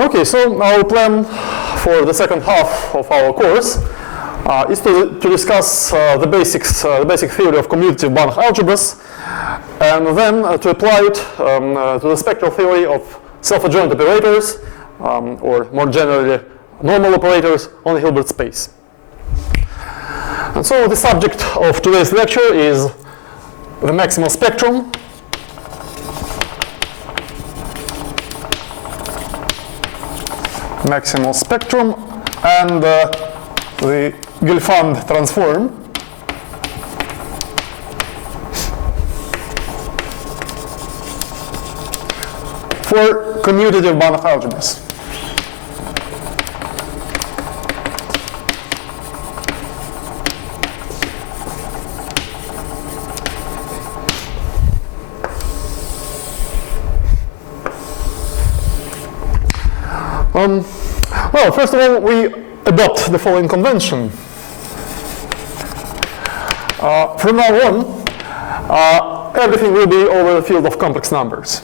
Okay, so our plan for the second half of our course is to discuss the basic theory of commutative Banach algebras, and then to apply it to the spectral theory of self-adjoint operators, or more generally, normal operators on the Hilbert space. And so the subject of today's lecture is the maximal spectrum. Maximal spectrum and the Gelfand transform. For commutative Banach algebras. Well, first of all, we adopt the following convention. From now on, everything will be over the field of complex numbers.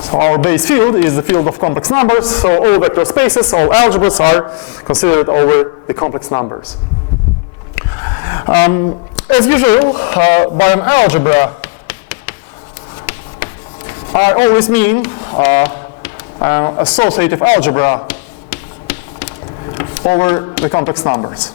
So our base field is the field of complex numbers, so all vector spaces, all algebras are considered over the complex numbers. As usual, by an algebra, I always mean associative algebra over the complex numbers.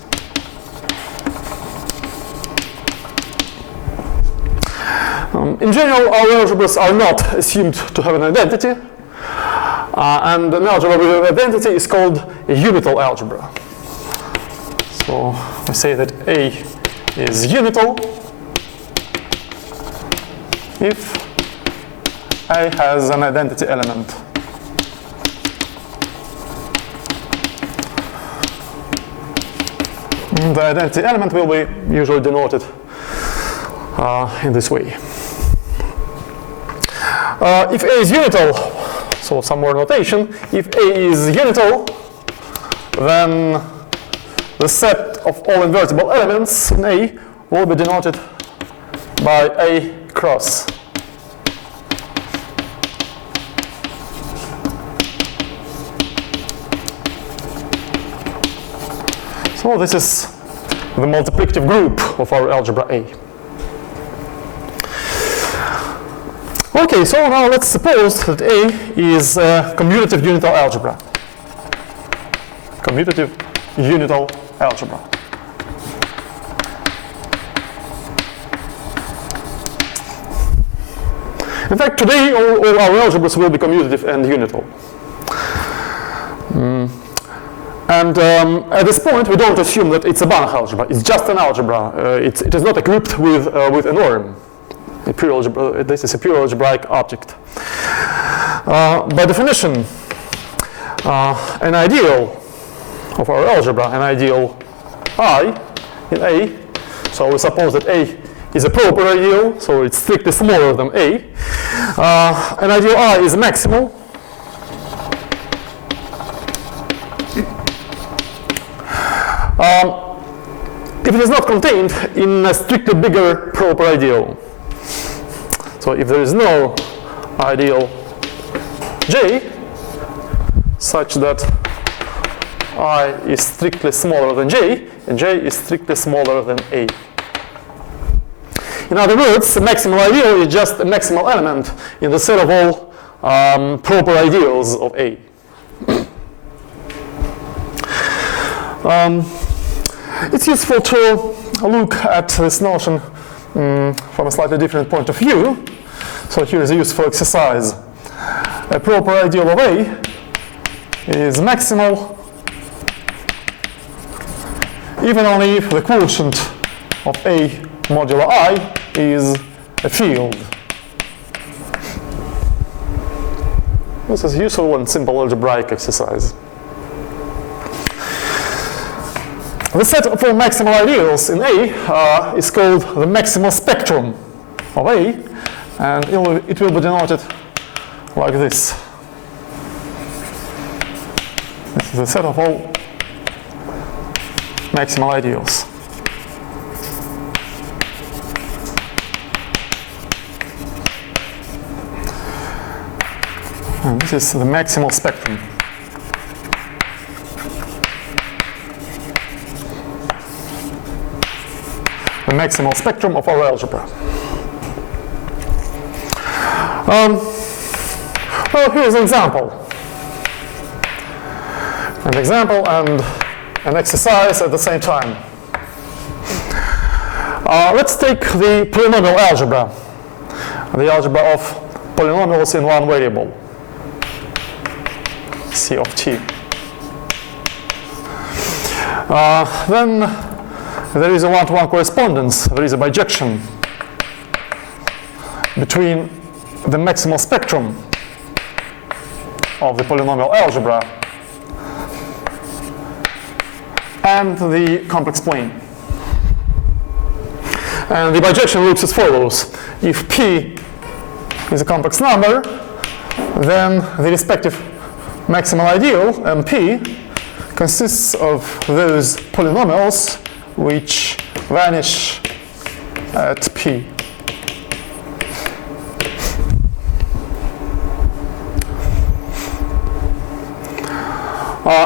In general, our algebras are not assumed to have an identity, and an algebra with an identity is called a unital algebra. So we say that A is unital if A has an identity element. The identity element will be usually denoted in this way. If A is unital, so some more notation, if A is unital, then the set of all invertible elements in A will be denoted by A cross. So this is the multiplicative group of our algebra A. Okay, so now let's suppose that A is a commutative unital algebra. Commutative unital algebra. In fact, today all our algebras will be commutative and unital. And at this point, we don't assume that it's a Banach algebra. It's just an algebra. It is not equipped with a norm. This is a pure algebraic object. By definition, an ideal of our algebra, an ideal I in A, so we suppose that A is a proper ideal, so it's strictly smaller than A. An ideal I is maximal. If it is not contained in a strictly bigger proper ideal. So if there is no ideal J such that I is strictly smaller than J, and J is strictly smaller than A. In other words, a maximal ideal is just a maximal element in the set of all proper ideals of A. It's useful to look at this notion from a slightly different point of view. So here is a useful exercise. A proper ideal of A is maximal even only if the quotient of A modulo I is a field. This is a useful and simple algebraic exercise. The set of all maximal ideals in A is called the maximal spectrum of A, and it will be denoted like this. This is the set of all maximal ideals. And this is the maximal spectrum. The maximal spectrum of our algebra. Well, here's an example. An example and an exercise at the same time. Let's take the polynomial algebra, the algebra of polynomials in one variable, C of t. Then there is a one-to-one correspondence, there is a bijection between the maximal spectrum of the polynomial algebra and the complex plane. And the bijection looks as follows. If P is a complex number, then the respective maximal ideal, MP, consists of those polynomials which vanish at P.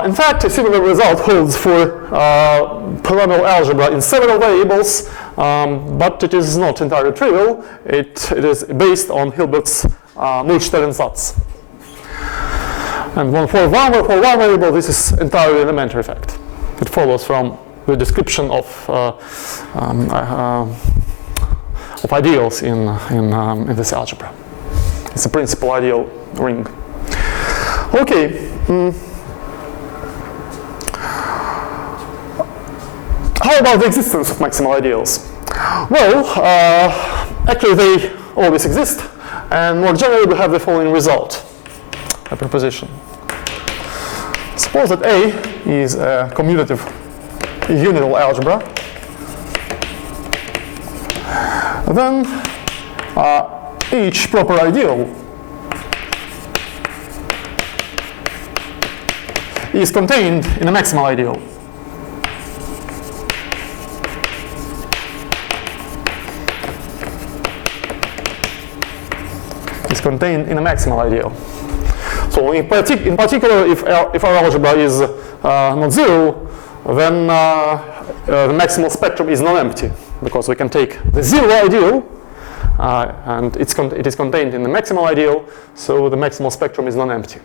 In fact, a similar result holds for polynomial algebra in several variables, but it is not entirely trivial. It is based on Hilbert's Mulchstellen Satz. And for one variable, this is entirely elementary fact. It follows from the description of ideals in this algebra. It's a principal ideal ring. Okay. How about the existence of maximal ideals? Well, actually they always exist, and more generally we have the following result, a proposition. Suppose that A is a commutative unital algebra, then each proper ideal is contained in a maximal ideal. Contained in a maximal ideal. So in particular, if our algebra is not zero, then the maximal spectrum is non-empty, because we can take the zero ideal and it is contained in the maximal ideal, so the maximal spectrum is non-empty.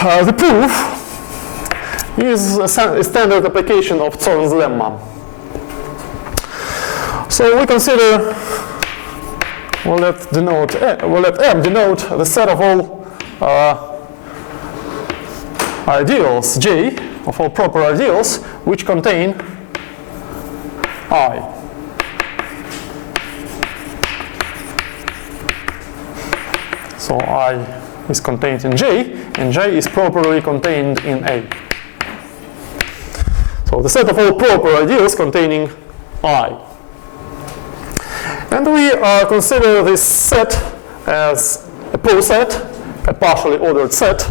The proof is a standard application of Zorn's lemma. So we consider, we'll let M denote the set of all ideals, J, of all proper ideals, which contain I. So I is contained in J, and J is properly contained in A. So the set of all proper ideals containing I. And we consider this set as a poset, a partially ordered set,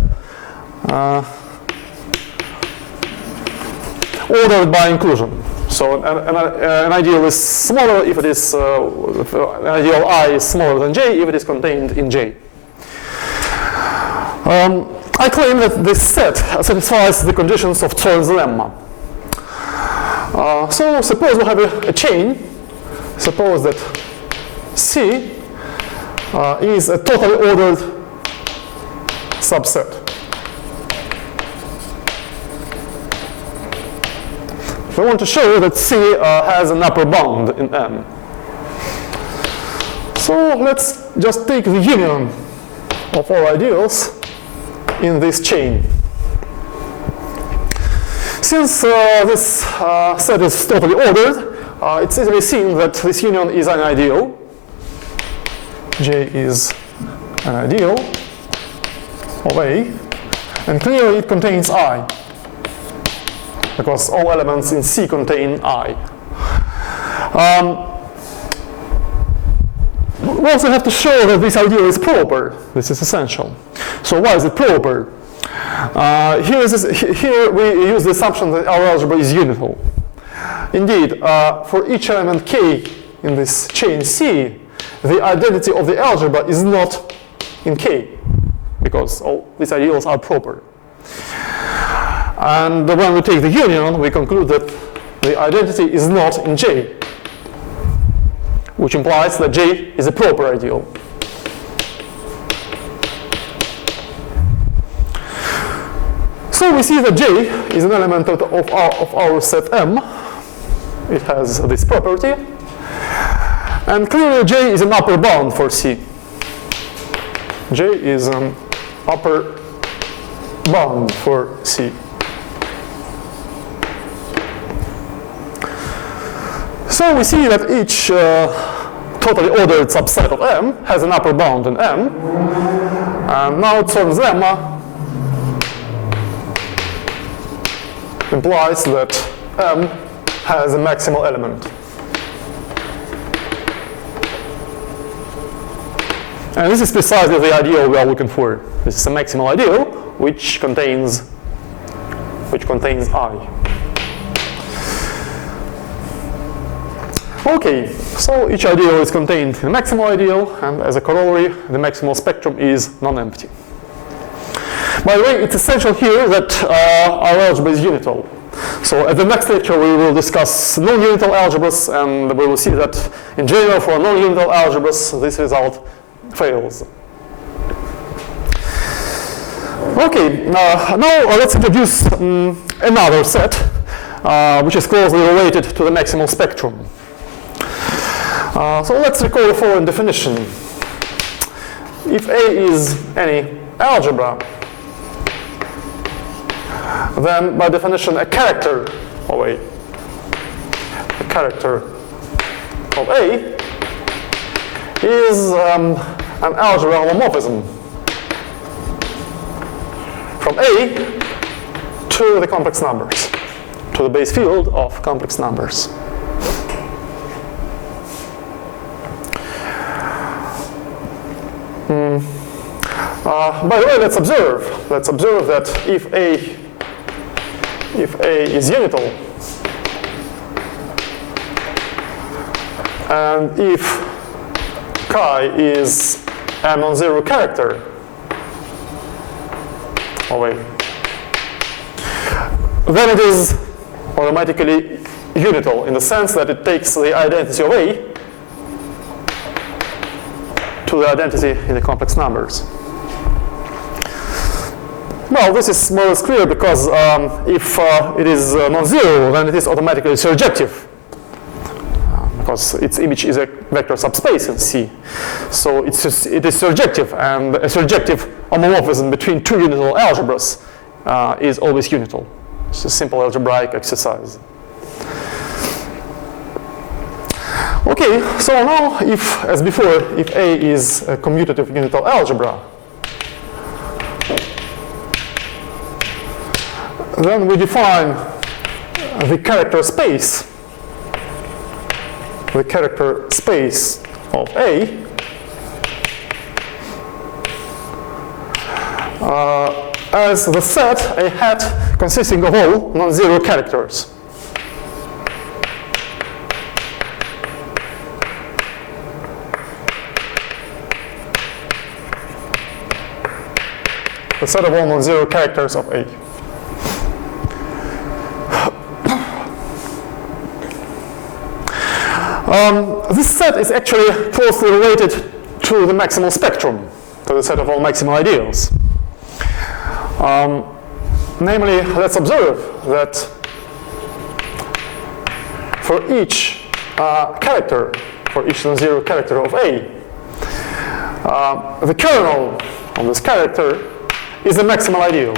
ordered by inclusion. So an ideal is smaller if it is, an ideal I is smaller than J if it is contained in J. I claim that this set satisfies the conditions of Zorn's lemma. So suppose we have a chain. Suppose that C is a totally ordered subset. We want to show that C has an upper bound in M. So let's just take the union of all ideals in this chain. Since this set is totally ordered, it's easily seen that this union is an ideal. J is an ideal of A, and clearly it contains I, because all elements in C contain I. We also have to show that this ideal is proper. This is essential. So why is it proper? Here we use the assumption that our algebra is unital. Indeed, for each element k in this chain C, the identity of the algebra is not in K, because all these ideals are proper. And when we take the union, we conclude that the identity is not in J, which implies that J is a proper ideal. So we see that J is an element of our set M. It has this property. And clearly J is an upper bound for C. J is an upper bound for C. So we see that each totally ordered subset of M has an upper bound in M. And now Zorn's lemma implies that M has a maximal element. And this is precisely the ideal we are looking for. This is a maximal ideal which contains I. Okay, so each ideal is contained in a maximal ideal, and as a corollary, the maximal spectrum is non-empty. By the way, it's essential here that our algebra is unital. So at the next lecture we will discuss non-unital algebras, and we will see that in general for non-unital algebras this result fails. Okay, now let's introduce another set which is closely related to the maximal spectrum. So let's recall the following definition. If A is any algebra, then by definition a character of A is an algebra homomorphism from A to the complex numbers, to the base field of complex numbers. By the way, let's observe that if A is unital, and if chi is a non-zero character of A, then it is automatically unital in the sense that it takes the identity of A to the identity in the complex numbers. Well, this is more or less clear because if it is non-zero, then it is automatically surjective. Because its image is a vector subspace in C. So it is surjective, and a surjective homomorphism between two unital algebras is always unital. It's a simple algebraic exercise. Okay, so now if, as before, if A is a commutative unital algebra, then we define the character space of A as the set A hat consisting of all non-zero characters. The set of all non-zero characters of A. This set is actually closely related to the maximal spectrum, to the set of all maximal ideals. Namely, let's observe that for each character, for each non-zero character of A, the kernel of this character is a maximal ideal.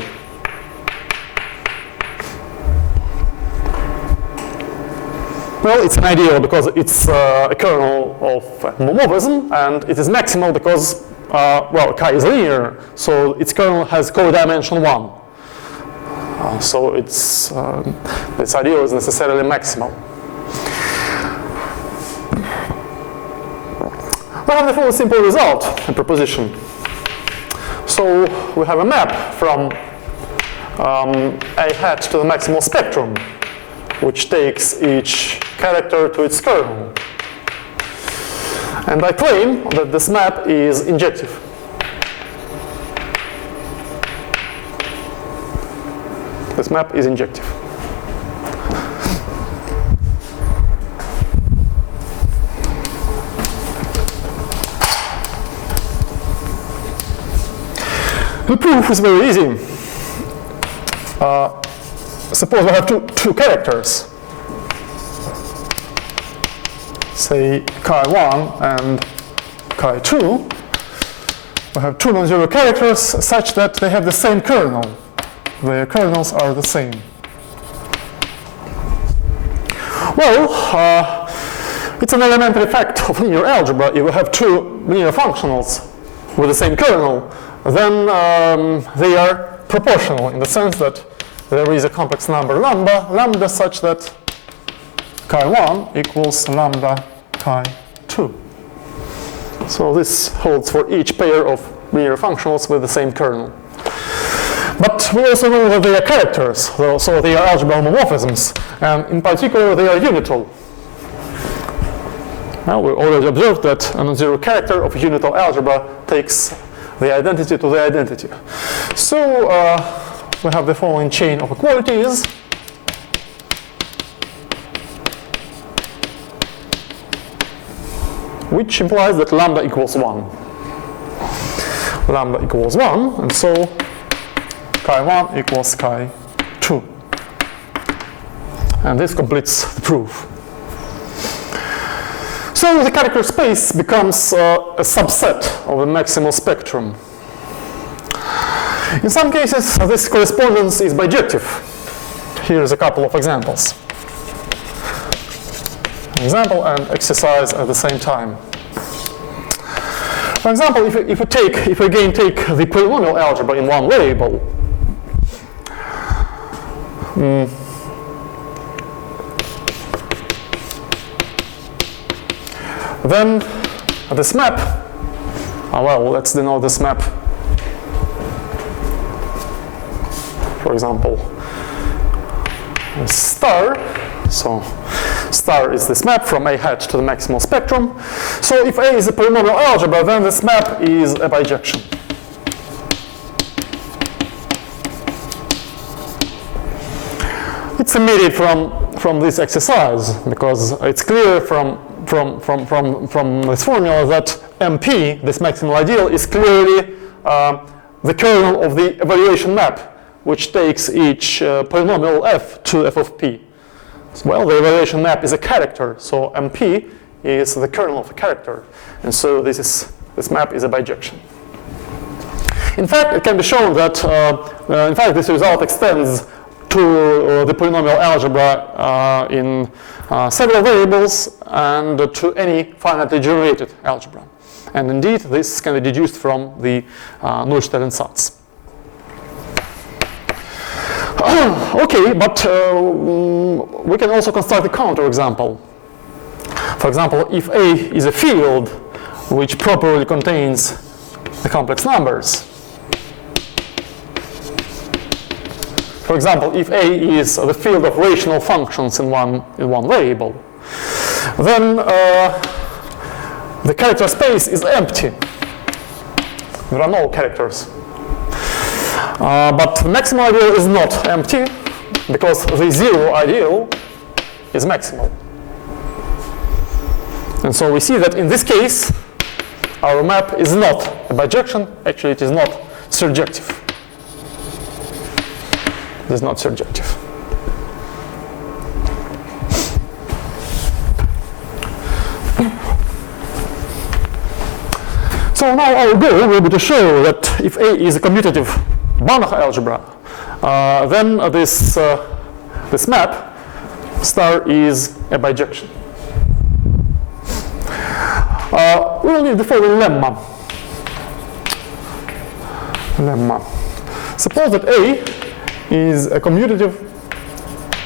Well, it's an ideal because it's a kernel of homomorphism, and it is maximal because, well, chi is linear, so its kernel has codimension 1. So it's, this ideal is necessarily maximal. We have the full simple result, a proposition. So we have a map from A hat to the maximal spectrum, which takes each character to its kernel. And I claim that this map is injective. this map is injective. The proof is very easy. Suppose we have two characters, say chi1 and chi2. We have two non-zero characters such that they have the same kernel. Their kernels are the same. Well, it's an elementary fact of linear algebra. If you have two linear functionals with the same kernel, then they are proportional in the sense that there is a complex number lambda such that chi1 equals lambda chi2. So this holds for each pair of linear functionals with the same kernel. But we also know that they are characters, so they are algebra homomorphisms, and in particular they are unital. Now we already observed that a non-zero character of unital algebra takes the identity to the identity. So we have the following chain of equalities. Which implies that lambda equals 1. Lambda equals 1, and so chi1 equals chi2. And this completes the proof. So the character space becomes a subset of the maximal spectrum. In some cases, this correspondence is bijective. Here's a couple of examples. Example and exercise at the same time. For example, if we again take the polynomial algebra in one variable, then this map, well, let's denote this map. For example, star. So star is this map from A hat to the maximal spectrum. So if A is a polynomial algebra, then this map is a bijection. It's omitted from this exercise because it's clear from this formula that MP, this maximal ideal, is clearly the kernel of the evaluation map, which takes each polynomial f to f of p. Well, the evaluation map is a character, so MP is the kernel of a character, and so this map is a bijection. In fact, it can be shown that in fact this result extends to the polynomial algebra in several variables and to any finitely generated algebra. And indeed, this can be deduced from the Neustadt Satz. Okay, but we can also construct a counterexample. For example, if A is a field which properly contains the complex numbers. For example, if A is the field of rational functions in one variable, then the character space is empty. There are no characters. But the maximal ideal is not empty because the zero ideal is maximal. And so we see that in this case, our map is not a bijection. Actually, it is not surjective. It is not surjective. So now our goal will be to show that if A is a commutative Banach algebra, then this map star is a bijection. We will need the following lemma. Suppose that A is a commutative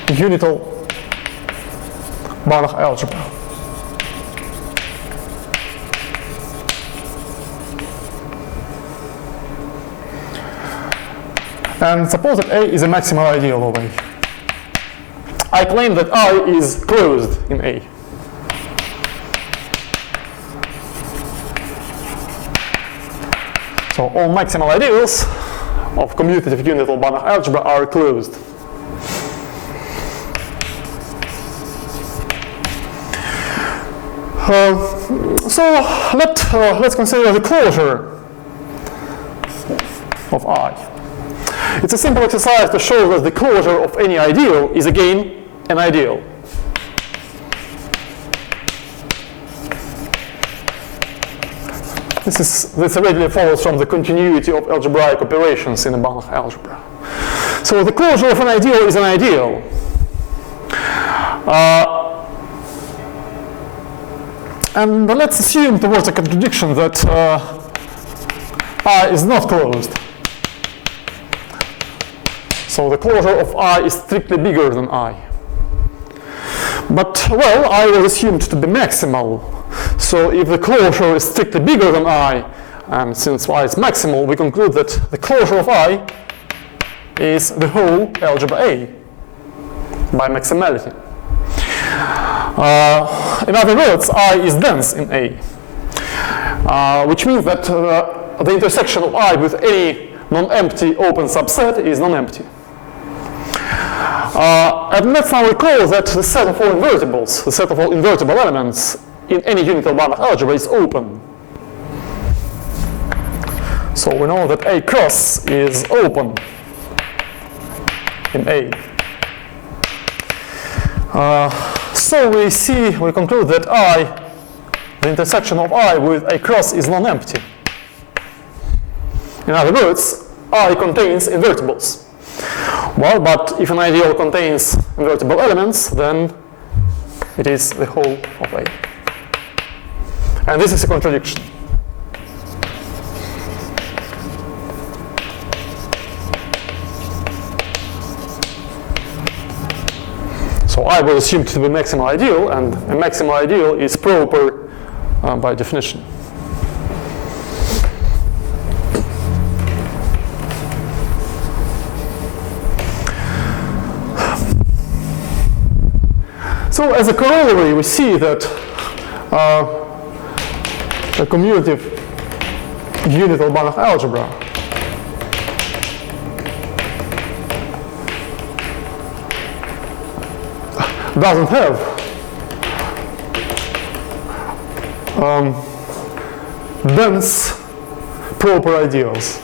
unital Banach algebra. And suppose that A is a maximal ideal of A. I claim that I is closed in A. So all maximal ideals of commutative unital Banach algebra are closed. So let's consider the closure of I. It's a simple exercise to show that the closure of any ideal is again an ideal. This readily follows from the continuity of algebraic operations in a Banach algebra. So the closure of an ideal is an ideal. And let's assume towards a contradiction that I is not closed. So the closure of I is strictly bigger than I. But, well, I was assumed to be maximal. So if the closure is strictly bigger than I, and since I is maximal, we conclude that the closure of I is the whole algebra A by maximality. In other words, I is dense in A, which means that the intersection of I with any non-empty open subset is non-empty. And let's now recall that the set of all invertibles, the set of all invertible elements in any unital Banach algebra is open. So we know that A cross is open in A. So we conclude that I, the intersection of I with A cross is non-empty. In other words, I contains invertibles. Well, but if an ideal contains invertible elements, then it is the whole of A. And this is a contradiction. So I was assumed to be maximal ideal, and a maximal ideal is proper by definition. So as a corollary, we see that the commutative unital Banach algebra doesn't have dense proper ideals.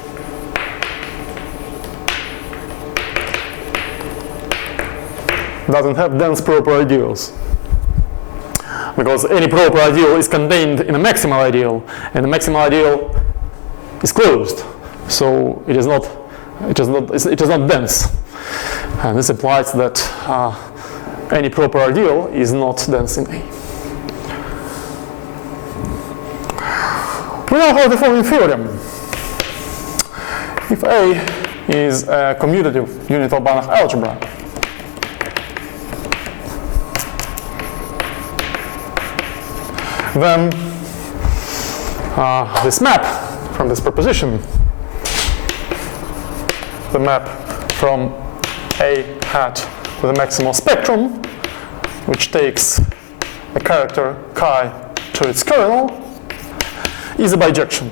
Doesn't have dense proper ideals. Because any proper ideal is contained in a maximal ideal, and the maximal ideal is closed. So it is not dense. And this implies that any proper ideal is not dense in A. We now have the following theorem. If A is a commutative unital Banach algebra, then this map from this proposition, the map from A hat with a maximal spectrum, which takes a character chi to its kernel, is a bijection.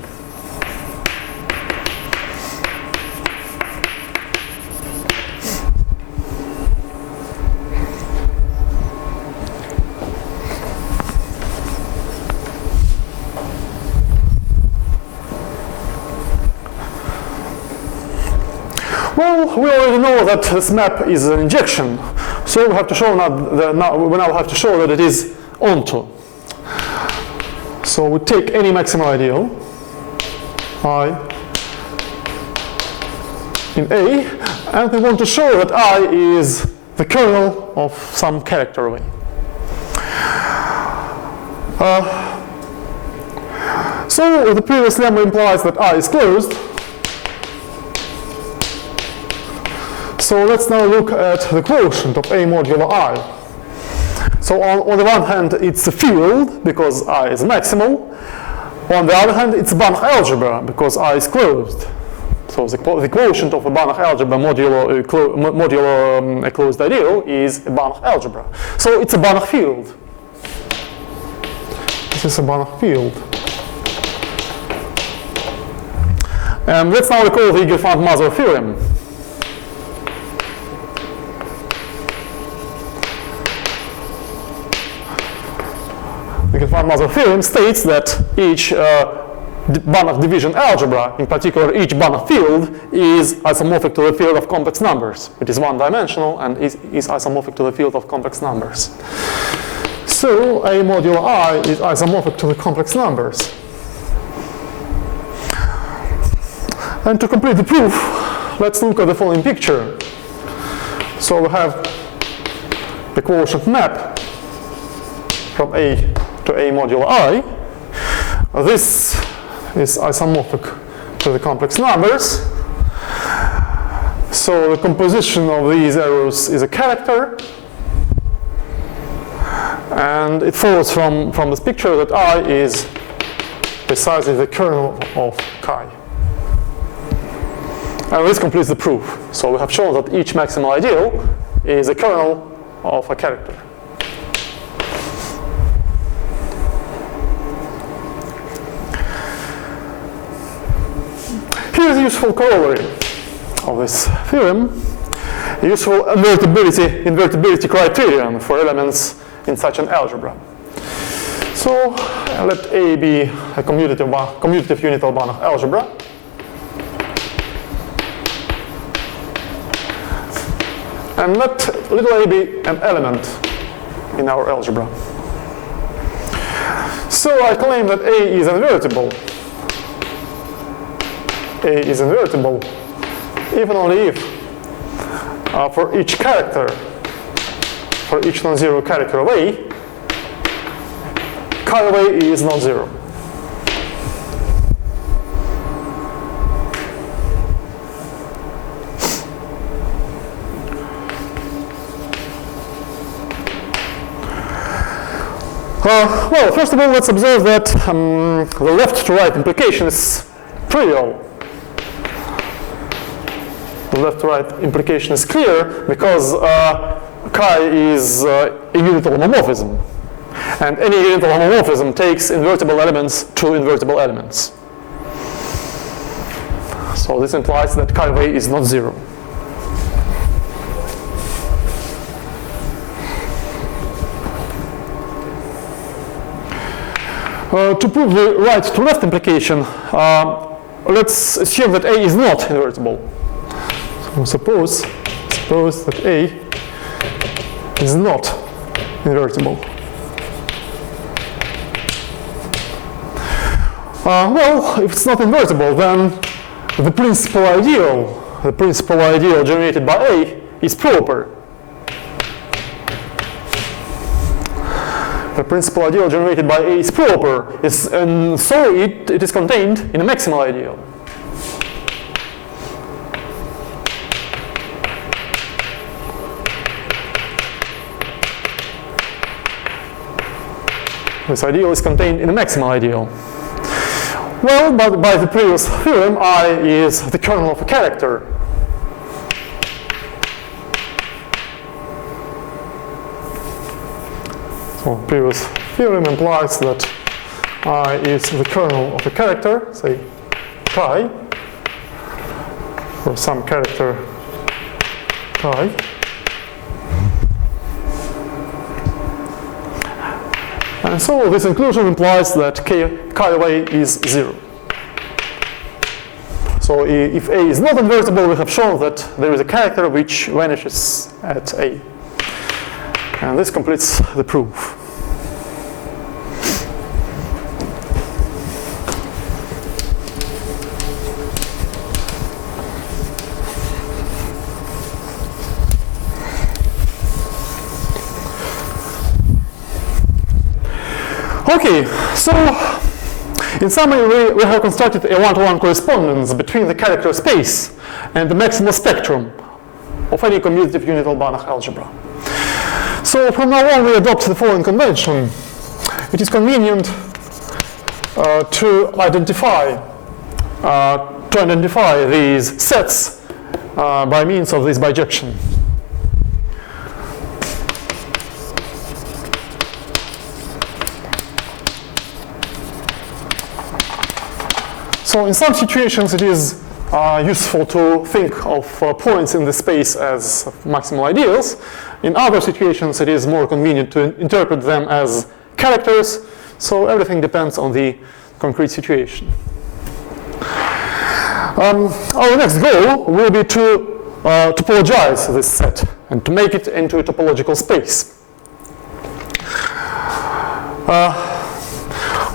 Well, we already know that this map is an injection, so we have to show we now have to show that it is onto. So we take any maximal ideal, I, in A, and we want to show that I is the kernel of some character of A. So the previous lemma implies that I is closed. So let's now look at the quotient of A modulo I. So on the one hand, it's a field, because I is maximal. On the other hand, it's a Banach algebra, because I is closed. So the quotient of a Banach algebra modulo a closed ideal is a Banach algebra. So it's a Banach field. This is a Banach field. And let's now recall the Gelfand-Mazur theorem. the Gelfand-Mazur theorem states that each Banach division algebra, in particular each Banach field, is isomorphic to the field of complex numbers. It is one-dimensional and is isomorphic to the field of complex numbers. So A modulo I is isomorphic to the complex numbers. And to complete the proof, let's look at the following picture. So we have the quotient map from A to A modulo I. This is isomorphic to the complex numbers. So the composition of these arrows is a character. And it follows from this picture that I is precisely the kernel of chi. And this completes the proof. So we have shown that each maximal ideal is a kernel of a character. Here's a useful corollary of this theorem, a useful invertibility criterion for elements in such an algebra. So let A be a commutative unital Banach algebra. And let little a be an element in our algebra. So I claim that A is invertible. A is invertible if and only if for each character, for each non-zero character of A, chi of A is non-zero. Well, first of all, let's observe that the left-to-right implication is trivial. The left-to-right implication is clear because chi is a unital homomorphism. And any unital homomorphism takes invertible elements to invertible elements. So this implies that chi of A is not zero. To prove the right-to-left implication, let's assume that A is not invertible. So suppose that A is not invertible. Well, if it's not invertible, then the principal ideal generated by A is proper. The principal ideal generated by A is proper, and so it is contained in a maximal ideal. This ideal is contained in a maximal ideal. Well, but by the previous theorem, I is the kernel of a character. So previous theorem implies that I is the kernel of a character, say chi, for some character chi. And so this inclusion implies that chi of A is zero. So if A is not invertible, we have shown that there is a character which vanishes at A. And this completes the proof. Okay, so in summary, we have constructed a one-to-one correspondence between the character space and the maximal spectrum of any commutative unital Banach algebra. So from now on, we adopt the following convention. It is convenient to identify these sets by means of this bijection. So in some situations, it is useful to think of points in the space as maximal ideals. In other situations, it is more convenient to interpret them as characters So everything depends on the concrete situation. Our next goal will be to topologize this set and to make it into a topological space.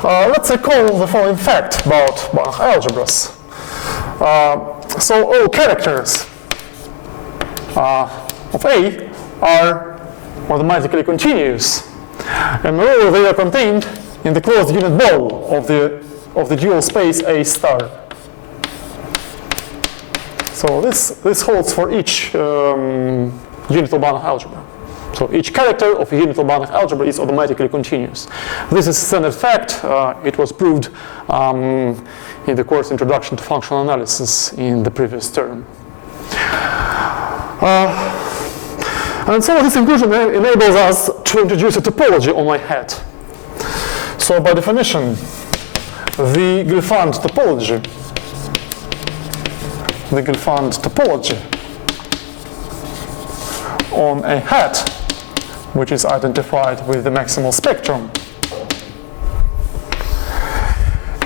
Let's recall the following fact about Banach algebras. So all characters of A are mathematically continuous, and moreover they are contained in the closed unit ball of the dual space A star. So this holds for each unital Banach algebra. So each character of a unital Banach algebra is automatically continuous. This is a standard fact. It was proved in the course Introduction to Functional Analysis in the previous term. And so this inclusion enables us to introduce a topology on my hat. So by definition, the Gelfand topology on a hat, which is identified with the maximal spectrum,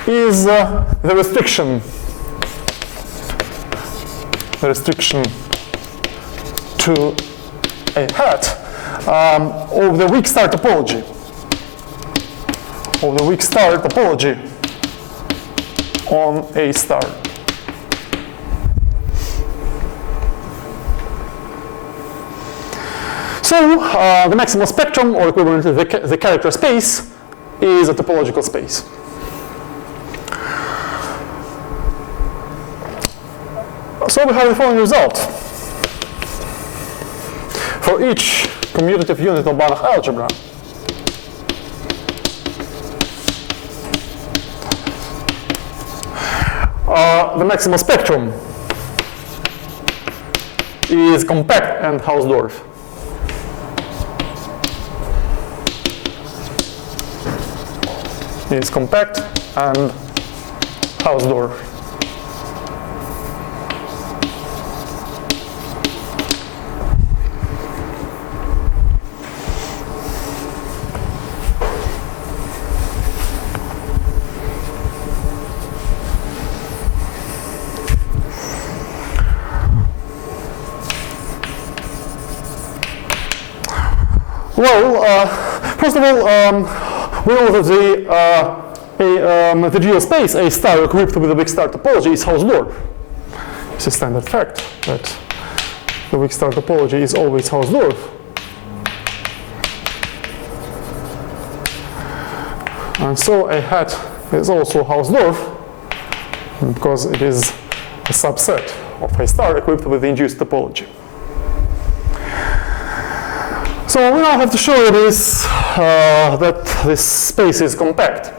is the restriction to a hat of the weak star topology, on A star. So the maximal spectrum, or equivalent to the character space, is a topological space. So we have the following result. For each commutative unit of Banach algebra, the maximal spectrum is compact and Hausdorff. Is compact and Hausdorff. Well, first of all, we know that the dual space A star equipped with the weak star topology is Hausdorff. It's a standard fact that the weak star topology is always Hausdorff. And so a hat is also Hausdorff because it is a subset of A star equipped with the induced topology. So we now have to show that this space is compact.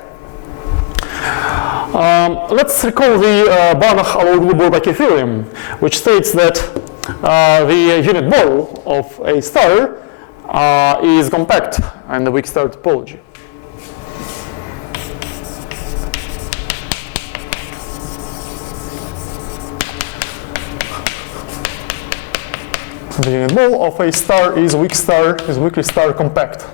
Let's recall the Banach-Bourbaki theorem, which states that the unit ball of A star is compact and the weak star topology. The unit ball of A star is weakly star compact.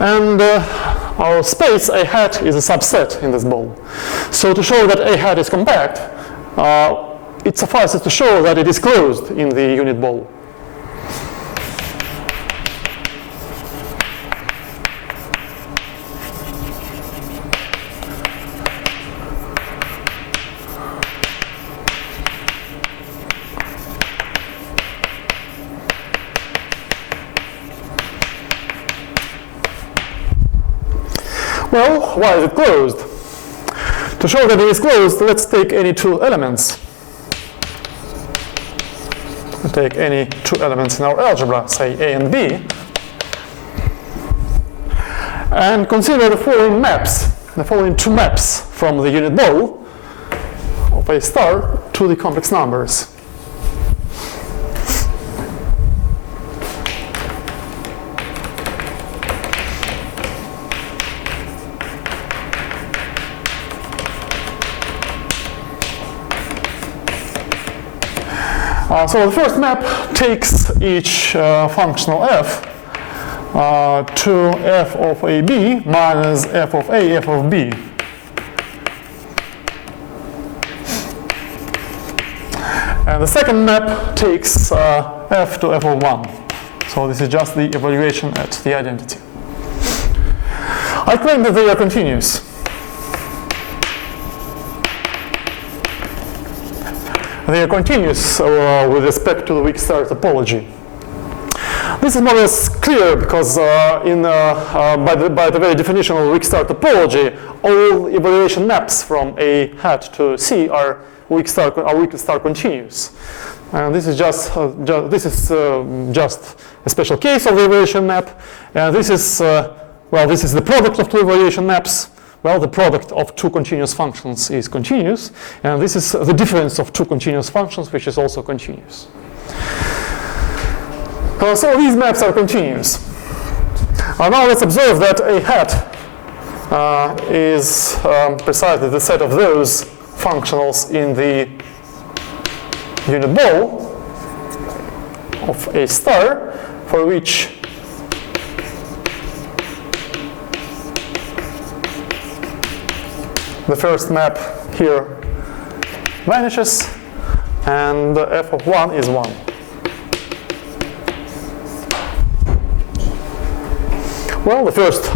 And our space A hat is a subset in this ball. So to show that A hat is compact, it suffices to show that it is closed in the unit ball. Well, why is it closed? To show that it is closed, let's take any two elements. We take any two elements in our algebra, say A and B, and consider the following maps, the following two maps from the unit ball of A star to the complex numbers. So the first map takes each functional f to f of AB minus f of A, f of B. And the second map takes f to f of 1. So this is just the evaluation at the identity. I claim that they are continuous. They are continuous with respect to the weak star topology. This is more or less clear because by the very definition of weak star topology, all evaluation maps from A hat to C are weak star continuous. And this is just a special case of the evaluation map. And this is this is the product of two evaluation maps. Well, the product of two continuous functions is continuous, and this is the difference of two continuous functions, which is also continuous. So these maps are continuous. Now let's observe that A hat is precisely the set of those functionals in the unit ball of A star for which the first map here vanishes and f of 1 is 1. Well, the first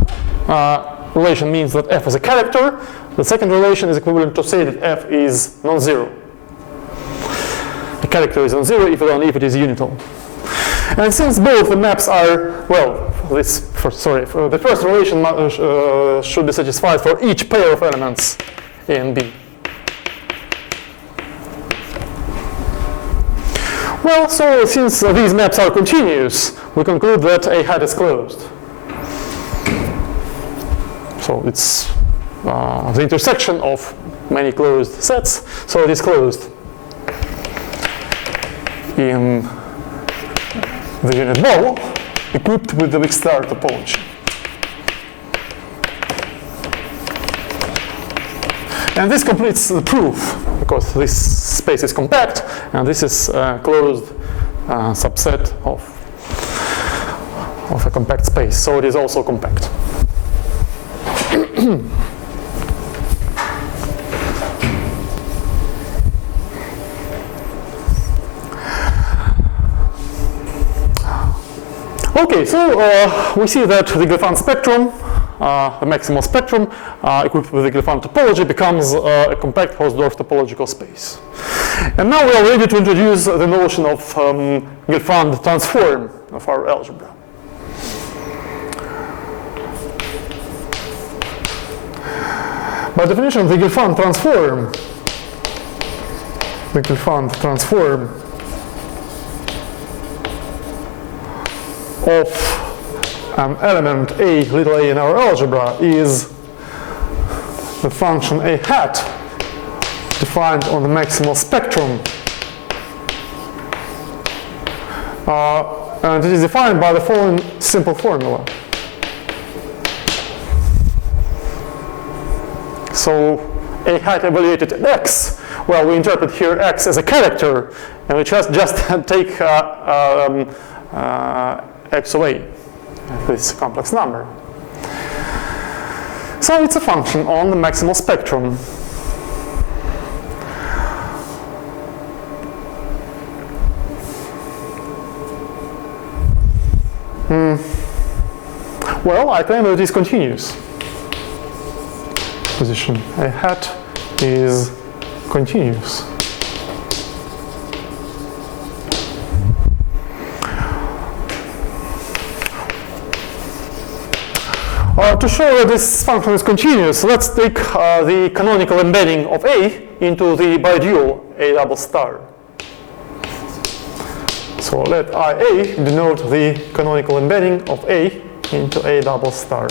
relation means that f is a character. The second relation is equivalent to say that f is non-zero. The character is non-zero if and only if it is unital. And since both the maps are, well, the first relation should be satisfied for each pair of elements A and B. Well, so since these maps are continuous, we conclude that A hat is closed. So it's the intersection of many closed sets, so it is closed in the unit ball equipped with the weak star topology. And this completes the proof because this space is compact and this is a closed subset of a compact space, so it is also compact. Okay, so we see that the Gelfand spectrum, the maximal spectrum, equipped with the Gelfand topology, becomes a compact Hausdorff topological space. And now we are ready to introduce the notion of Gelfand transform of our algebra. By definition, the Gelfand transform of an element A, little a in our algebra is the function A hat defined on the maximal spectrum. And it is defined by the following simple formula. So A hat evaluated at x, well, we interpret here x as a character, and we just take x away, this complex number. So it's a function on the maximal spectrum. Well, I claim that it is continuous. Position A hat is continuous. To show that this function is continuous, let's take the canonical embedding of A into the bidual A double star. So let IA denote the canonical embedding of A into A double star.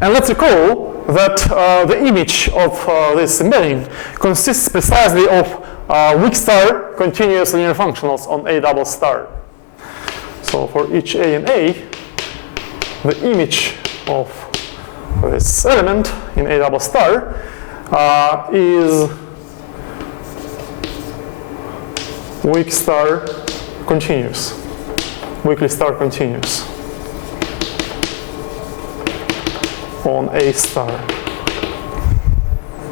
And let's recall that the image of this embedding consists precisely of weak star continuous linear functionals on A double star. So for each A and A, the image of this element in A double star is weak star continuous, weakly star continuous on A star.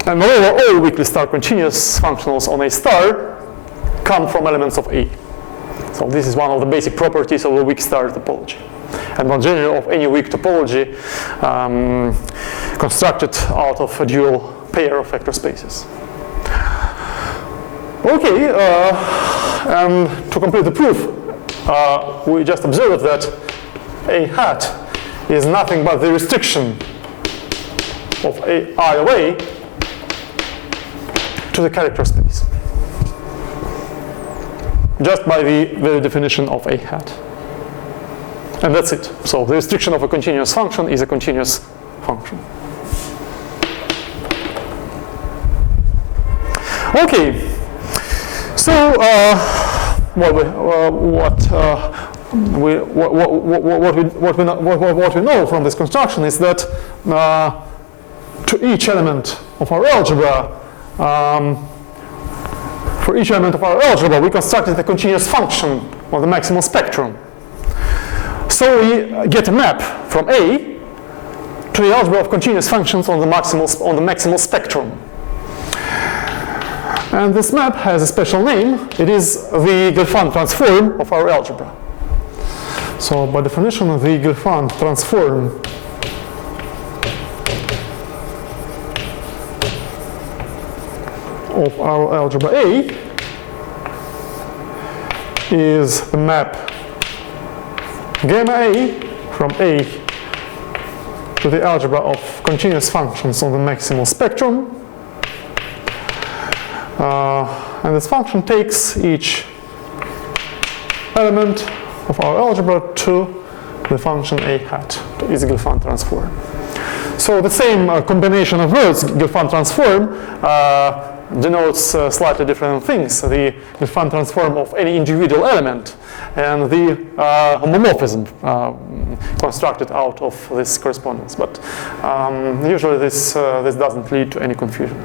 And moreover, all weakly star continuous functionals on A star come from elements of A. So this is one of the basic properties of a weak star topology. And more generally of any weak topology constructed out of a dual pair of vector spaces. Okay, and to complete the proof, we just observed that A hat is nothing but the restriction of I of A to the character space, just by the very definition of A hat. And that's it. So the restriction of a continuous function is a continuous function. Okay, so what we know from this construction is that to each element of our algebra, for each element of our algebra, we constructed a continuous function on the maximal spectrum. So we get a map from A to the algebra of continuous functions on the maximal spectrum. And this map has a special name. It is the Gelfand transform of our algebra. So by definition, the Gelfand transform of our algebra A is the map gamma A from A to the algebra of continuous functions on the maximal spectrum. And this function takes each element of our algebra to the function A hat, to its Gelfand transform. So the same combination of words, Gelfand transform, denotes slightly different things. The Gelfand transform of any individual element and the homomorphism constructed out of this correspondence. But usually this doesn't lead to any confusion.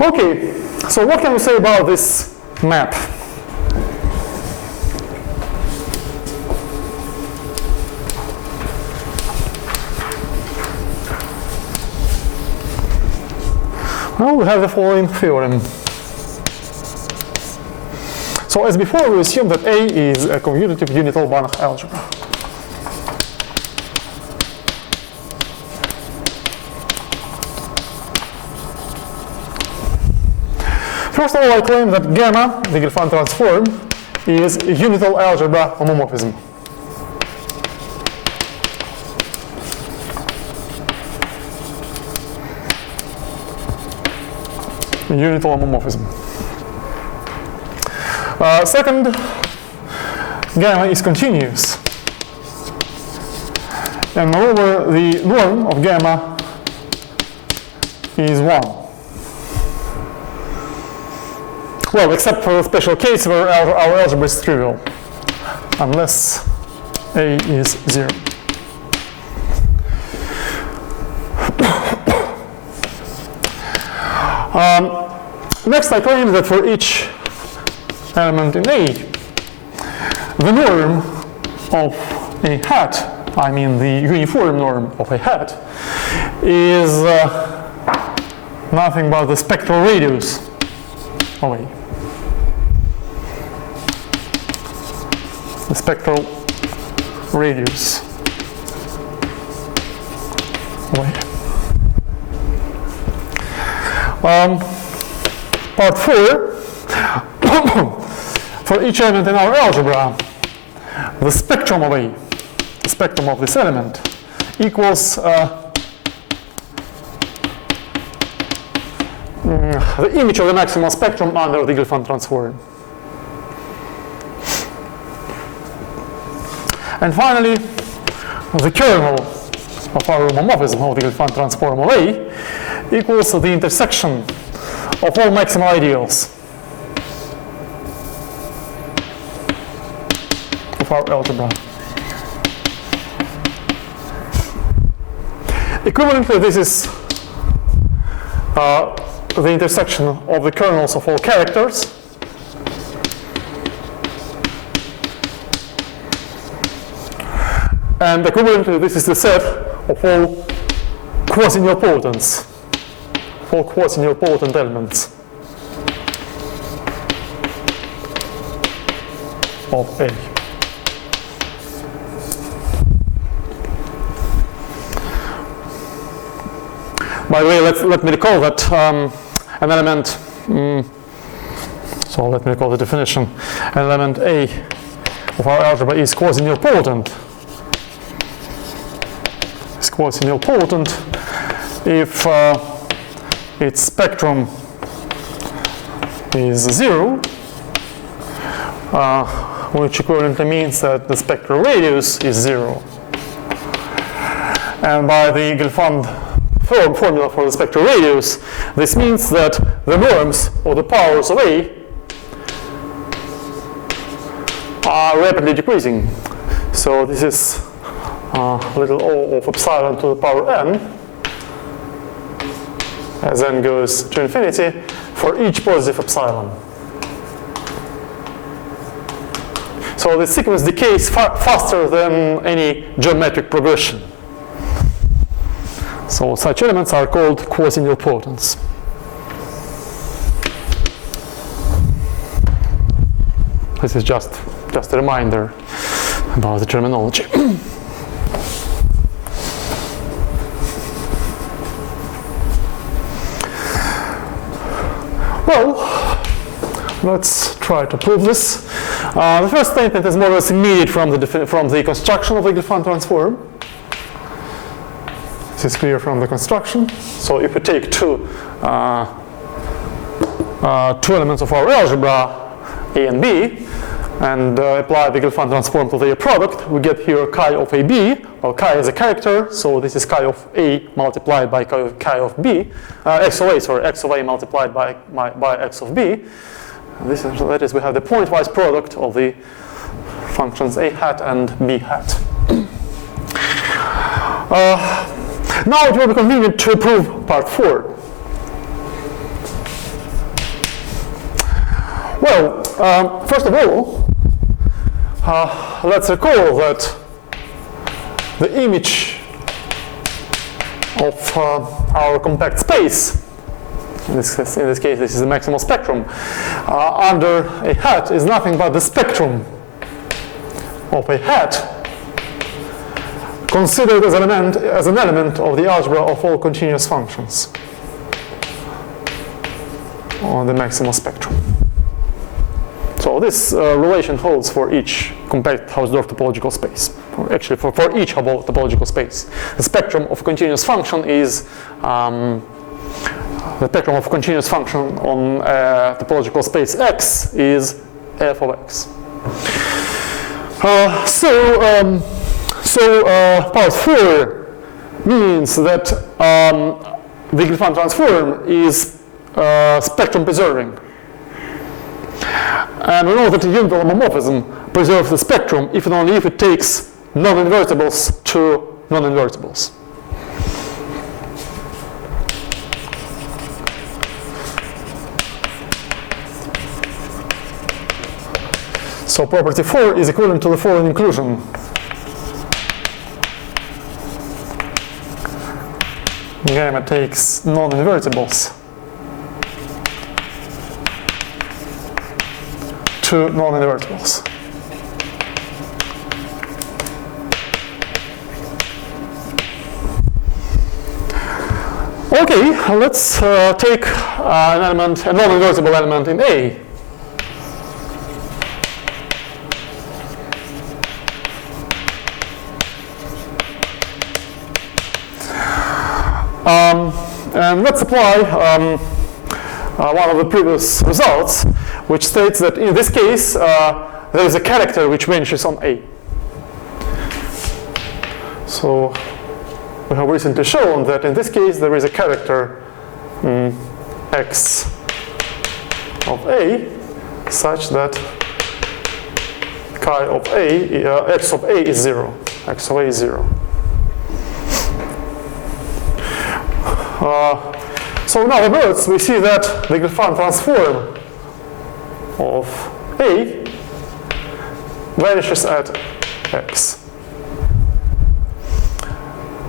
Okay, so what can we say about this map? Well, we have the following theorem. So as before, we assume that A is a commutative unital Banach algebra. First of all, I claim that gamma, the Gelfand transform, is a unital algebra homomorphism. Unital homomorphism. Second, gamma is continuous. And moreover, the norm of gamma is 1. Well, except for a special case where our algebra is trivial, unless A is 0. Next, I claim that for each element in A, the norm of A hat, I mean the uniform norm of A hat, is nothing but the spectral radius of A. The spectral radius of A. Part 4, for each element in our algebra, the spectrum of A, the spectrum of this element, equals the image of the maximal spectrum under the Gelfand transform. And finally, the kernel of our homomorphism of the Gelfand transform of A equals the intersection of all maximal ideals of our algebra. Equivalently, this is the intersection of the kernels of all characters. And equivalently, this is the set of all quasi-nilpotents, all quasi-nilpotent elements of A. By the way, let me recall that an element, so let me recall the definition, an element A of our algebra is quasi-nilpotent. It's quasi-nilpotent if its spectrum is 0, which equivalently means that the spectral radius is 0. And by the Gelfand formula for the spectral radius, this means that the norms or the powers of A are rapidly decreasing. So this is little o of epsilon to the power n, as n goes to infinity, for each positive epsilon. So the sequence decays faster than any geometric progression. So such elements are called quasi-nilpotents. This is just a reminder about the terminology. Well, let's try to prove this. The first statement is more or less immediate from the construction of the Gelfand transform. This is clear from the construction. So if we take two elements of our algebra, A and B, and apply the Gelfand transform to their product, we get here chi of AB. Well, chi is a character, so this is chi of A multiplied by chi of B, x of A, sorry, x of A multiplied by x of B. That is, we have the pointwise product of the functions A hat and B hat. Now it will be convenient to prove part 4. Well, first of all, let's recall that the image of our compact space, in this case this is the maximal spectrum, under a hat is nothing but the spectrum of a hat considered as an element of the algebra of all continuous functions on the maximal spectrum. So this relation holds for each compact Hausdorff topological space, or actually for each Hubble topological space. The spectrum of continuous function is the spectrum of continuous function on topological space X is f of x. Part 4 means that the Gelfand transform is spectrum preserving. And we know that the unital homomorphism preserves the spectrum if and only if it takes non-invertibles to non-invertibles. So property 4 is equivalent to the following inclusion. Gamma takes non-invertibles to non-invertibles. Okay, let's take a non-invertible element in A. And let's apply one of the previous results, which states that in this case there is a character which vanishes on A. So we have recently shown that in this case there is a character x of A such that chi of A, x of A is 0. X of A is 0. So in other words, we see that the Gelfand transform of A vanishes at x.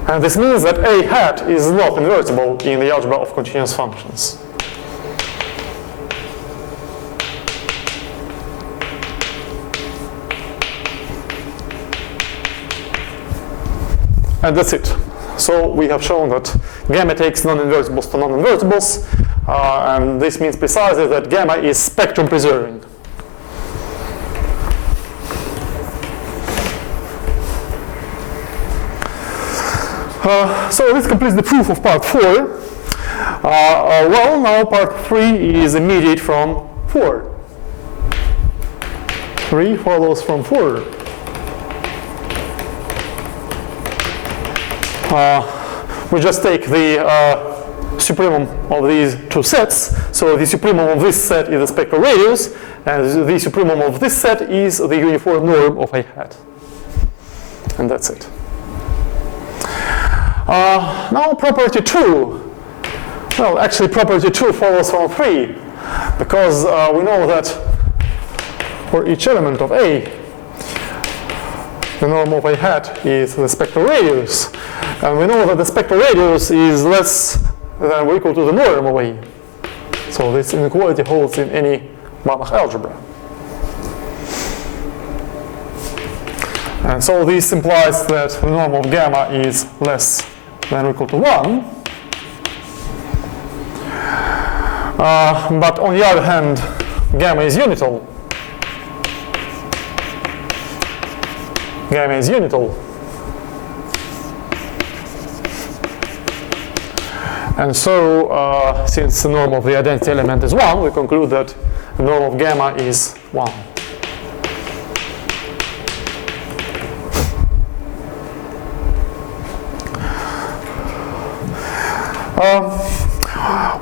And this means that A hat is not invertible in the algebra of continuous functions. And that's it. So we have shown that gamma takes non-invertibles to non-invertibles, and this means precisely that gamma is spectrum preserving. So this completes the proof of part 4. Well, now part 3 is immediate from 4. 3 follows from 4. We just take the supremum of these two sets. So the supremum of this set is the spectral radius, and the supremum of this set is the uniform norm of A hat. And that's it. Now property 2. Well, actually property 2 follows from 3, because we know that for each element of A, the norm of A hat is the spectral radius. And we know that the spectral radius is less than or equal to the norm of A. So this inequality holds in any Banach algebra. And so this implies that the norm of gamma is less than or equal to 1. But on the other hand, gamma is unital. Gamma is unital. And so, since the norm of the identity element is 1, we conclude that the norm of gamma is 1.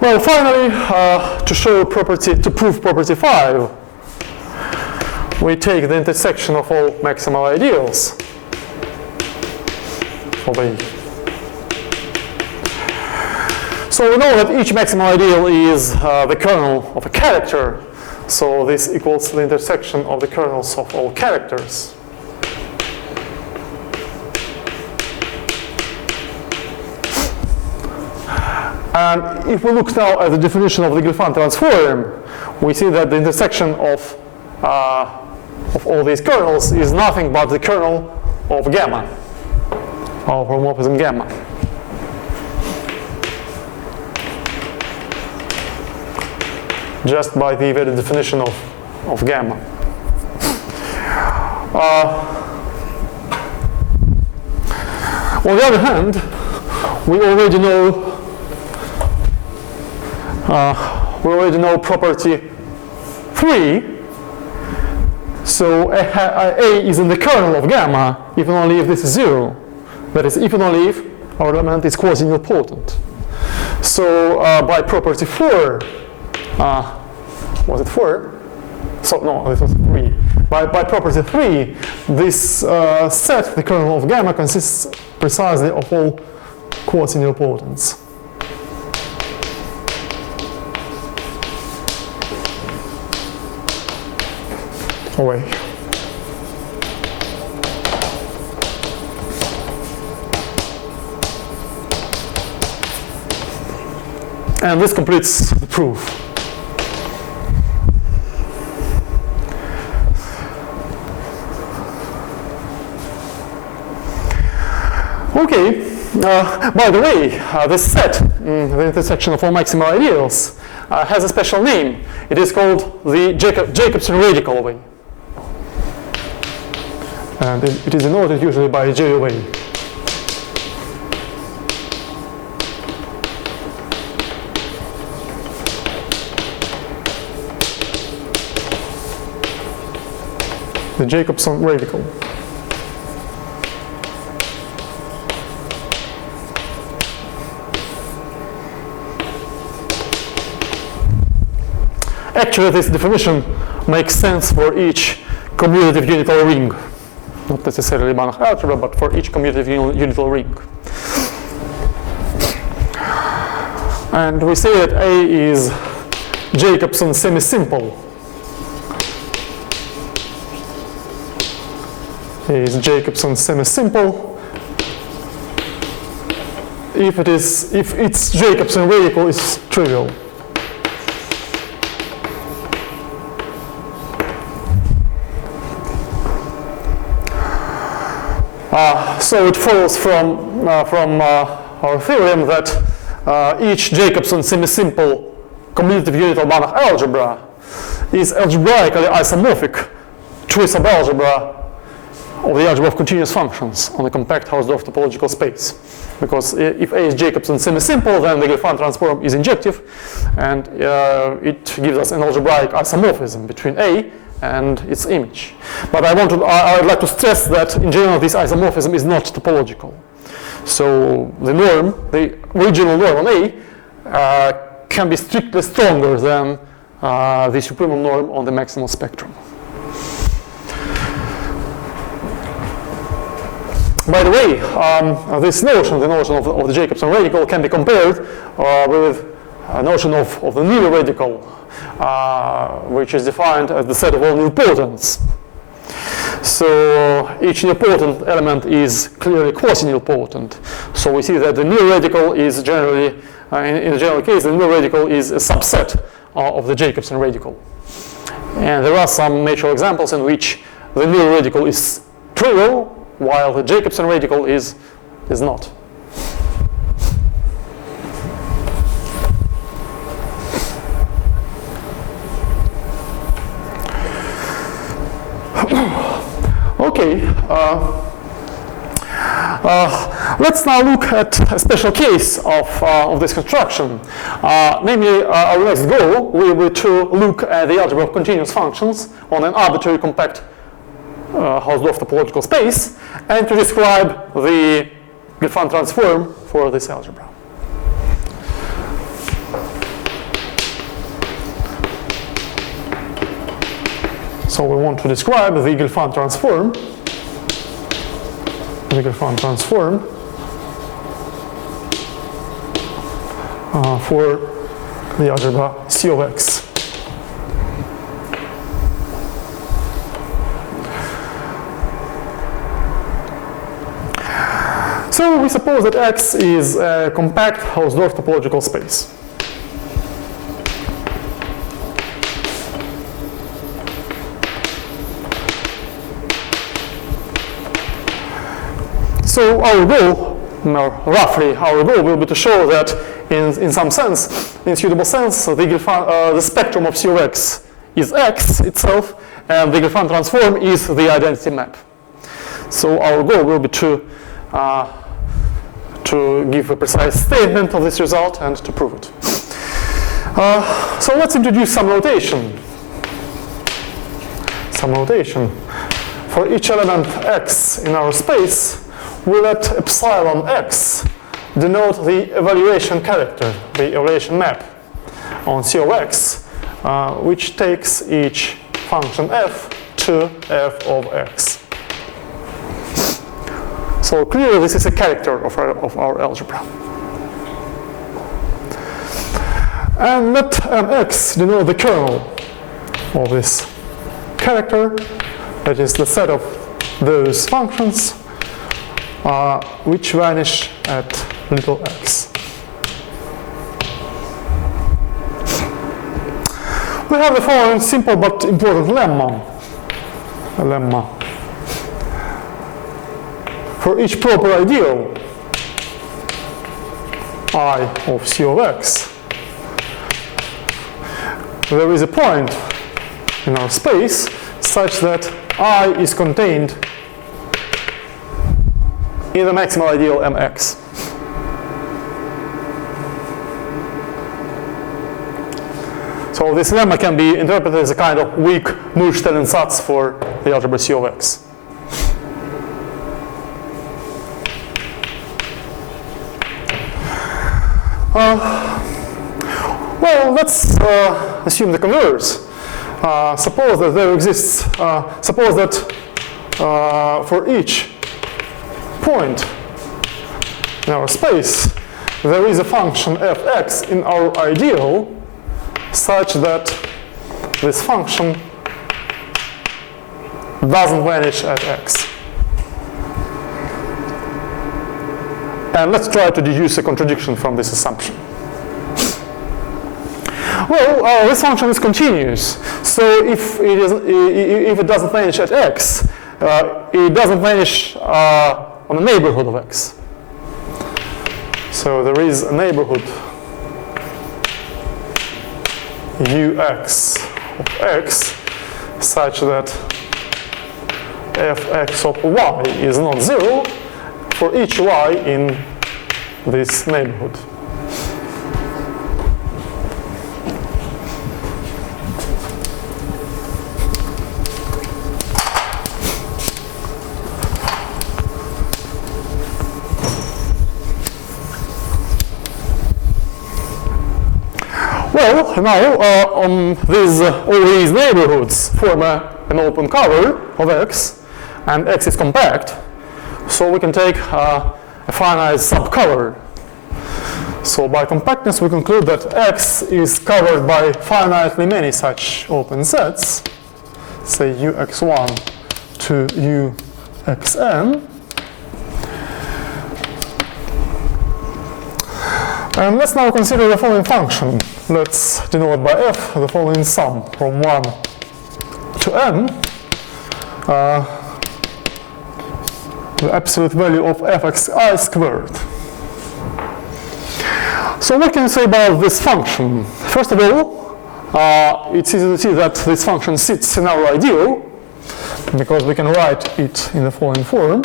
Well, finally, to prove property 5, we take the intersection of all maximal ideals of A. So we know that each maximal ideal is the kernel of a character. So this equals the intersection of the kernels of all characters. And if we look now at the definition of the Gelfand transform, we see that the intersection of all these kernels is nothing but the kernel of gamma, of homomorphism gamma. Just by the very definition of gamma. On the other hand, we already know property 3. So A is in the kernel of gamma if and only if this is 0. That is, if and only if our element is quasi-nilpotent. So by property 4, was it 4? So no, it was 3. By property 3, this set, the kernel of gamma, consists precisely of all quasi-nilpotents. Away. And this completes the proof. Okay, by the way, this set, the intersection of all maximal ideals, has a special name. It is called the Jacobson radical way. And it is denoted usually by J of A. The Jacobson radical. Actually, this definition makes sense for each commutative unital ring. Not necessarily Banach algebra, but for each commutative unital ring. And we say that A is Jacobson semi-simple. A is Jacobson semi-simple if its Jacobson radical is trivial. So it follows from our theorem that each Jacobson semi-simple commutative unit of Banach algebra is algebraically isomorphic to a subalgebra of the algebra of continuous functions on a compact Hausdorff topological space. Because if A is Jacobson semi-simple, then the Gelfand transform is injective, and it gives us an algebraic isomorphism between A and its image. But I'd like to stress that in general this isomorphism is not topological. So the norm, the original norm on A, can be strictly stronger than the supremum norm on the maximal spectrum. By the way, this notion, the notion of the Jacobson radical, can be compared with a notion of the nil radical, which is defined as the set of all nilpotents. So each nilpotent element is clearly quasi-nilpotent. So we see that the nil radical is generally, in the general case, the nil radical is a subset of the Jacobson radical. And there are some natural examples in which the nil radical is trivial, while the Jacobson radical is not. Okay, let's now look at a special case of this construction. Namely, our next goal will be to look at the algebra of continuous functions on an arbitrary compact Hausdorff topological space, and to describe the Gelfand transform for this algebra. So we want to describe the Gelfand transform, for the algebra C of X. So we suppose that X is a compact Hausdorff topological space. So our goal, roughly our goal, will be to show that in some sense, in suitable sense, the spectrum of C of X is X itself, and the Gelfand transform is the identity map. So our goal will be to give a precise statement of this result and to prove it. So let's introduce some notation. For each element X in our space, we let epsilon X denote the evaluation character, the evaluation map on C of X, which takes each function f to f of X. So clearly this is a character of our algebra. And let Mx denote the kernel of this character, that is the set of those functions which vanish at little x. We have the following simple but important lemma. For each proper ideal I of C of X, there is a point in our space such that I is contained in the maximal ideal Mx. So this lemma can be interpreted as a kind of weak Murstellen Satz for the algebra C of X. Well, let's assume the converse. Suppose that there exists, suppose that for each point in our space, there is a function fx in our ideal such that this function doesn't vanish at x. And let's try to deduce a contradiction from this assumption. Well, this function is continuous, so if it doesn't vanish at x, it doesn't vanish on the neighborhood of x. So there is a neighborhood ux of x such that fx of y is not zero for each y in this neighborhood. Well, now on these all these neighborhoods form an open cover of x, and x is compact, so we can take a finite subcover. So by compactness we conclude that x is covered by finitely many such open sets, say ux1 to uxn. And let's now consider the following function. Let's denote by f the following sum from 1 to n. The absolute value of fxi squared. So what can you say about this function? First of all, it's easy to see that this function sits in our ideal, because we can write it in the following form.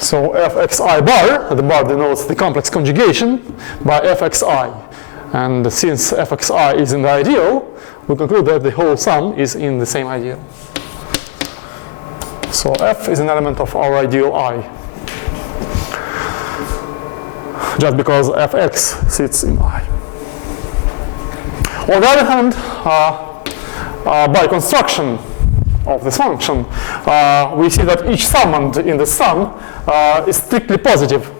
So fxi bar, the bar denotes the complex conjugation by fxi. And since fxi is in the ideal, we conclude that the whole sum is in the same ideal. So f is an element of our ideal I, just because fx sits in I. On the other hand, by construction of this function, we see that each summand in the sum is strictly positive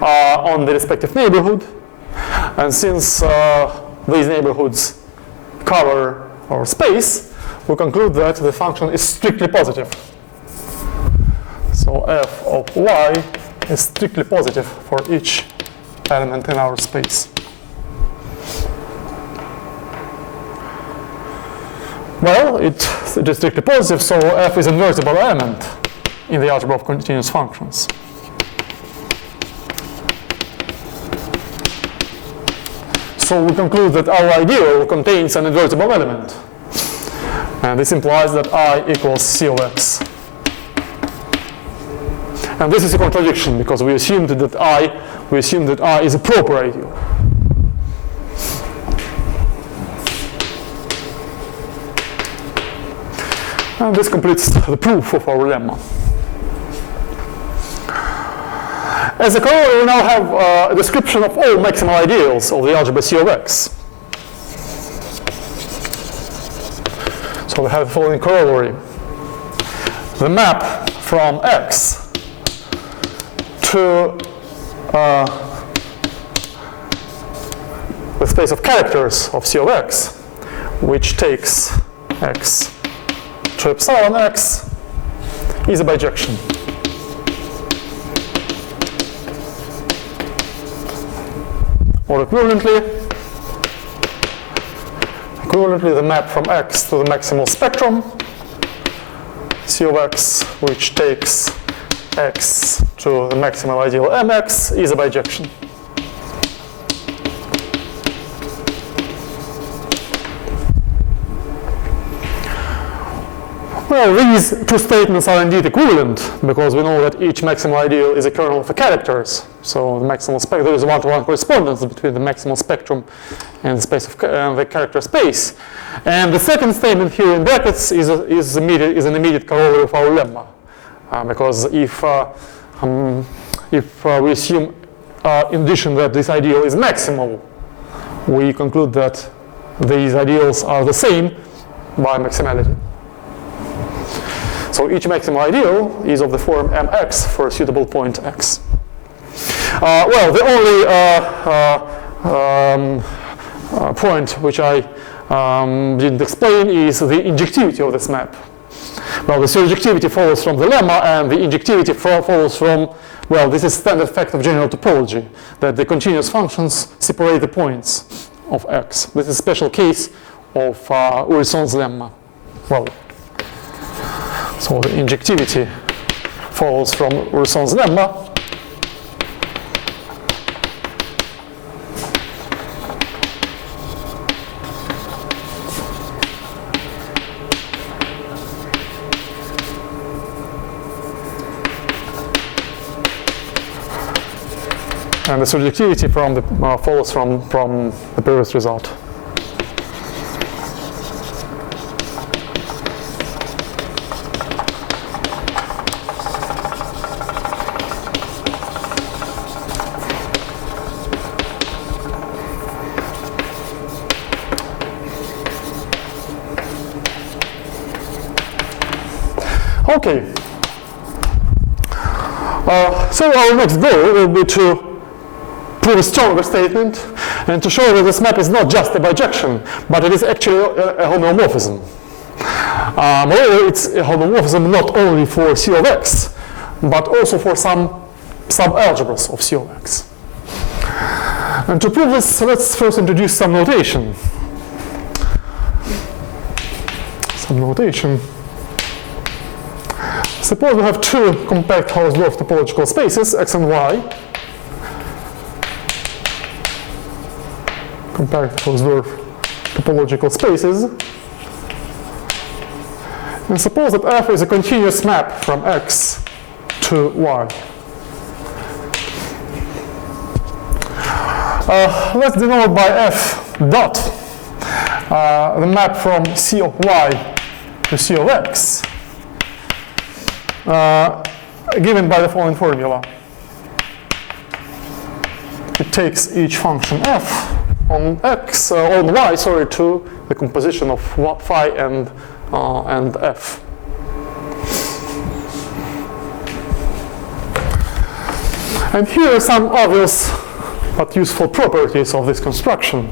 on the respective neighborhood. And since these neighborhoods cover our space, we conclude that the function is strictly positive. So f of y is strictly positive for each element in our space. Well, it is strictly positive, so f is an invertible element in the algebra of continuous functions. So we conclude that our ideal contains an invertible element. And this implies that I equals C of x. And this is a contradiction, because we assumed that I is a proper ideal. And this completes the proof of our lemma. As a corollary, we now have a description of all maximal ideals of the algebra C of x. So we have the following corollary. The map from x to the space of characters of C of x, which takes x to epsilon x, is a bijection. Or equivalently, the map from x to the maximal spectrum, C of x, which takes x to the maximal ideal mx, is a bijection. Well, these two statements are indeed equivalent, because we know that each maximal ideal is a kernel of the characters. So the maximal spectrum, there is a one-to-one correspondence between the maximal spectrum and the space of the character space. And the second statement here in brackets is an immediate corollary of our lemma, because if we assume in addition that this ideal is maximal, we conclude that these ideals are the same by maximality. So each maximal ideal is of the form mx for a suitable point x. Well, the only point which I didn't explain is the injectivity of this map. Well, the surjectivity follows from the lemma, and the injectivity follows from, well, this is standard fact of general topology, that the continuous functions separate the points of x. This is a special case of Urysohn's lemma. Well, so the injectivity follows from Urysohn's lemma. And the surjectivity from the, follows from the previous result. Okay. So our next goal will be to prove a stronger statement and to show that this map is not just a bijection, but it is actually a homeomorphism. Moreover, it's a homeomorphism not only for C of x, but also for some subalgebras of C of x. And to prove this, let's first introduce some notation. Suppose we have two compact Hausdorff topological spaces, x and y. Compact Hausdorff topological spaces. And suppose that f is a continuous map from x to y. Let's denote by f dot the map from C of y to C of x, given by the following formula. It takes each function f on x, on y, sorry, to the composition of phi and f. And here are some obvious but useful properties of this construction.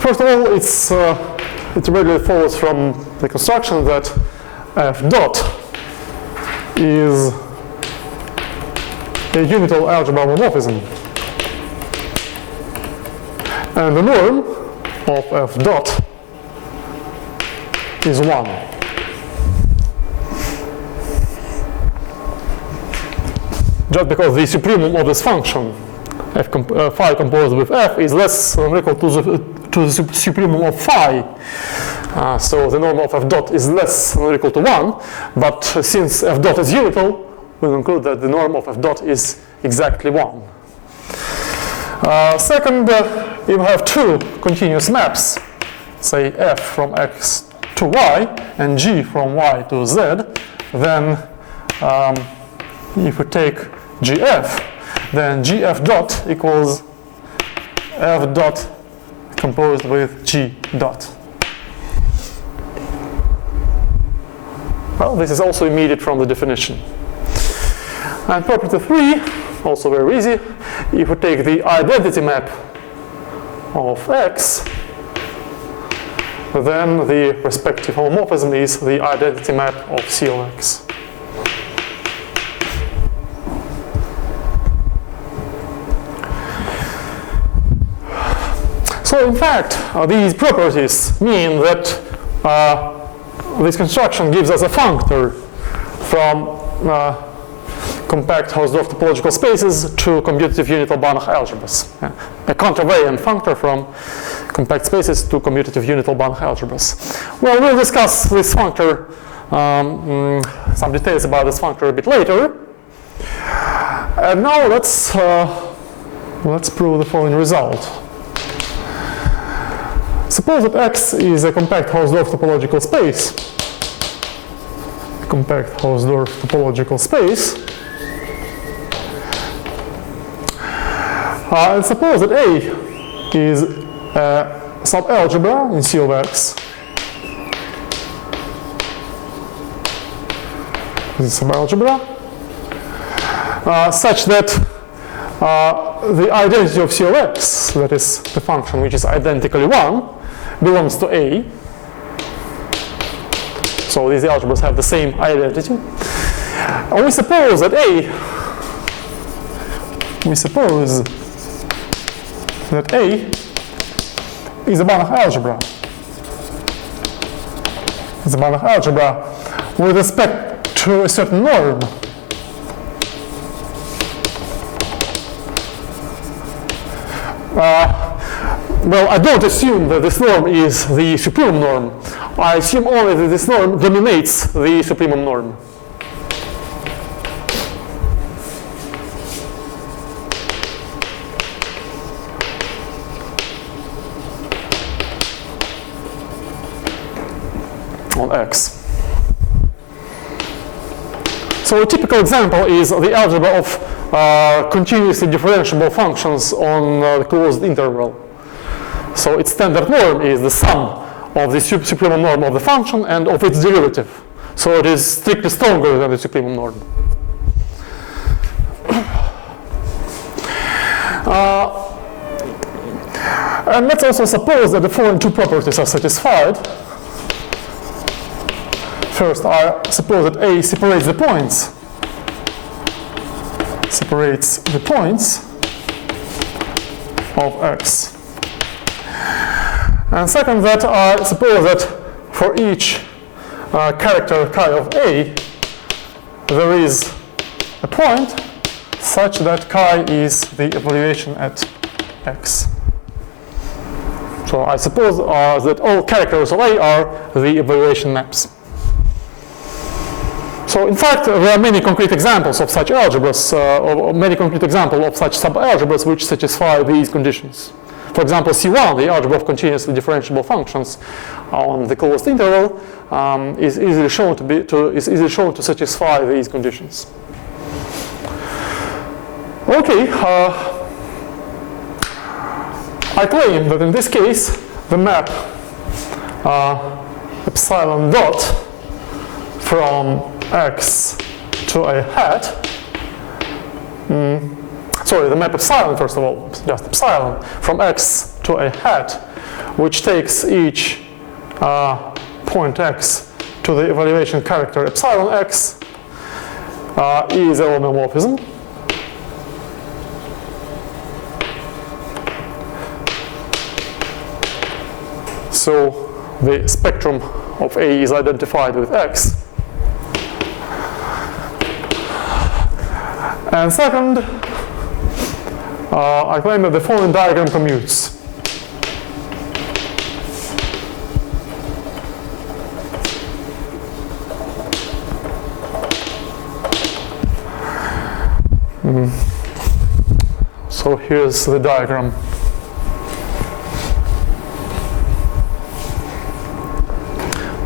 First of all, it regularly follows from the construction that f dot is a unital algebra homomorphism. And the norm of f dot is 1. Just because the supremum of this function, phi composed with f, is less than or equal to the supremum of phi. So the norm of f dot is less than or equal to 1, but since f dot is unital, we conclude that the norm of f dot is exactly 1. Second, if we have two continuous maps, say f from x to y and g from y to z, then if we take gf, then gf dot equals f dot composed with g dot. Well, this is also immediate from the definition. And property 3, also very easy. If we take the identity map of x, then the respective homomorphism is the identity map of C of x. So in fact, these properties mean that this construction gives us a functor from compact Hausdorff topological spaces to commutative unital Banach algebras. A contravariant functor from compact spaces to commutative unital Banach algebras. Well, we'll discuss this functor, some details about this functor a bit later. And now let's prove the following result. Suppose that X is a compact Hausdorff topological space. Compact Hausdorff topological space. And suppose that A is a subalgebra in C of X. This is subalgebra such that the identity of C of X, that is the function which is identically 1, belongs to A. So these algebras have the same identity. And we suppose that A is a Banach algebra. It's a Banach algebra with respect to a certain norm. Well, I don't assume that this norm is the supremum norm. I assume only that this norm dominates the supremum norm. On X. So a typical example is the algebra of continuously differentiable functions on the closed interval. So its standard norm is the sum of the supremum norm of the function and of its derivative. So it is strictly stronger than the supremum norm. And let's also suppose that the following two properties are satisfied. First, I suppose that A separates the points. Separates the points of X. And second, that I suppose that for each character chi of A, there is a point such that chi is the evaluation at X. So I suppose that all characters of A are the evaluation maps. So in fact, there are many concrete examples of such algebras, or many concrete examples of such subalgebras which satisfy these conditions. For example, C1, the algebra of continuously differentiable functions on the closed interval, is easily shown to satisfy these conditions. Okay, I claim that in this case, the map epsilon dot from X to a hat, sorry, the map epsilon, first of all, just epsilon, from X to a hat, which takes each point X to the evaluation character epsilon X, is a homomorphism. So the spectrum of A is identified with X. And second, I claim that the following diagram commutes. So here's the diagram.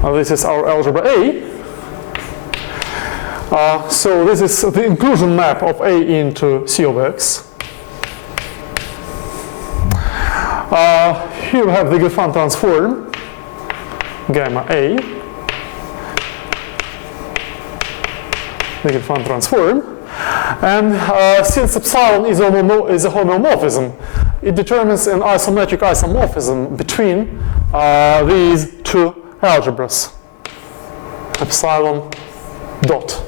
Now this is our algebra A. So this is the inclusion map of A into C of X. Here we have the Gelfand transform, gamma A. The Gelfand transform. And since epsilon is a homomorphism, it determines an isometric isomorphism between these two algebras, epsilon dot.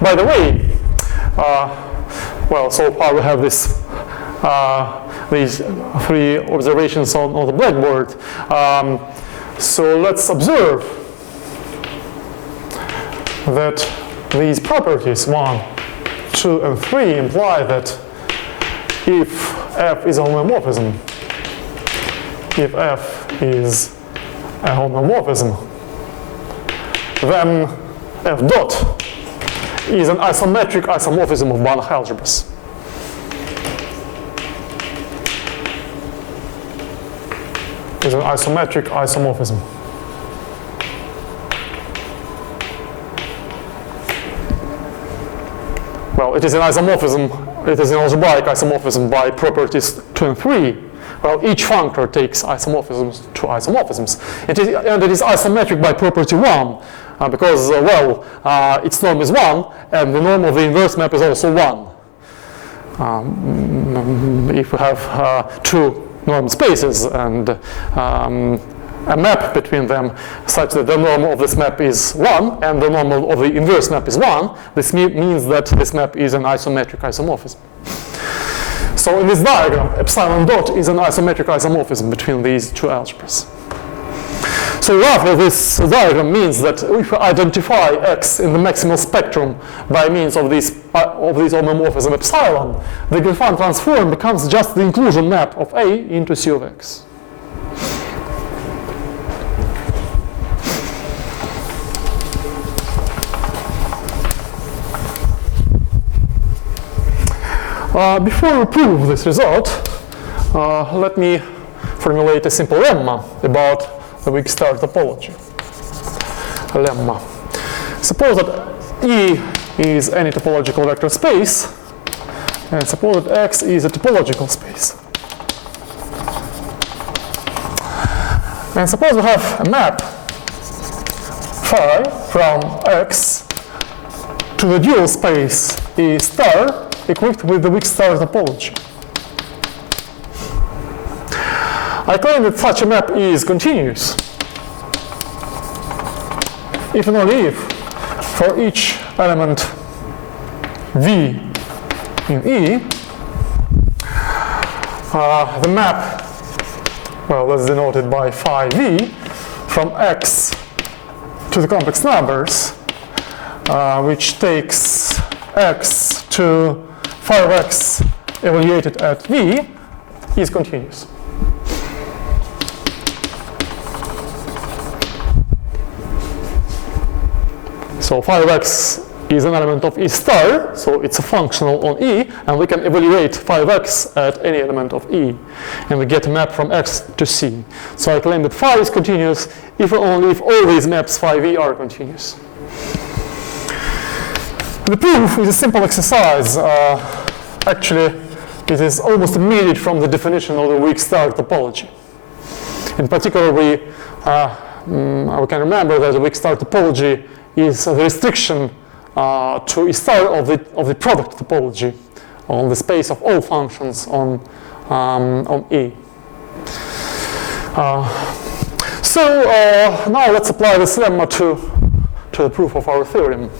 By the way, well, so far we have this, these three observations on the blackboard. So let's observe that these properties 1, 2, and 3 imply that if F is a homomorphism, if F is a homomorphism, then F dot is an isometric isomorphism of Banach algebras. Is an isometric isomorphism. well, it is an isomorphism, it is an algebraic isomorphism by properties 2 and 3. Well, each functor takes isomorphisms to isomorphisms. And it is isometric by property 1, because, its norm is 1, and the norm of the inverse map is also 1. If we have two norm spaces and a map between them such that the norm of this map is 1 and the norm of the inverse map is 1, this means that this map is an isometric isomorphism. So in this diagram, epsilon dot is an isometric isomorphism between these two algebras. So roughly this diagram means that if we identify X in the maximal spectrum by means of this homomorphism epsilon, the Gelfand transform becomes just the inclusion map of A into C of X. Before we prove this result, let me formulate a simple lemma about the weak star topology. A lemma. Suppose that E is any topological vector space, and suppose that X is a topological space. And suppose we have a map phi from X to the dual space E star equipped with the weak star topology. I claim that such a map is continuous if and only if for each element V in E, the map, well, that's denoted by phi V, from X to the complex numbers, which takes X to phi of X evaluated at V, is continuous. So phi of X is an element of E star, so it's a functional on E, and we can evaluate phi of X at any element of E, and we get a map from X to C. So I claim that phi is continuous if and only if all these maps phi V are continuous. The proof is a simple exercise. Actually, it is almost immediate from the definition of the weak star topology. In particular, we can remember that the weak star topology is the restriction to E star of the product topology on the space of all functions on E. So now let's apply this lemma to the proof of our theorem.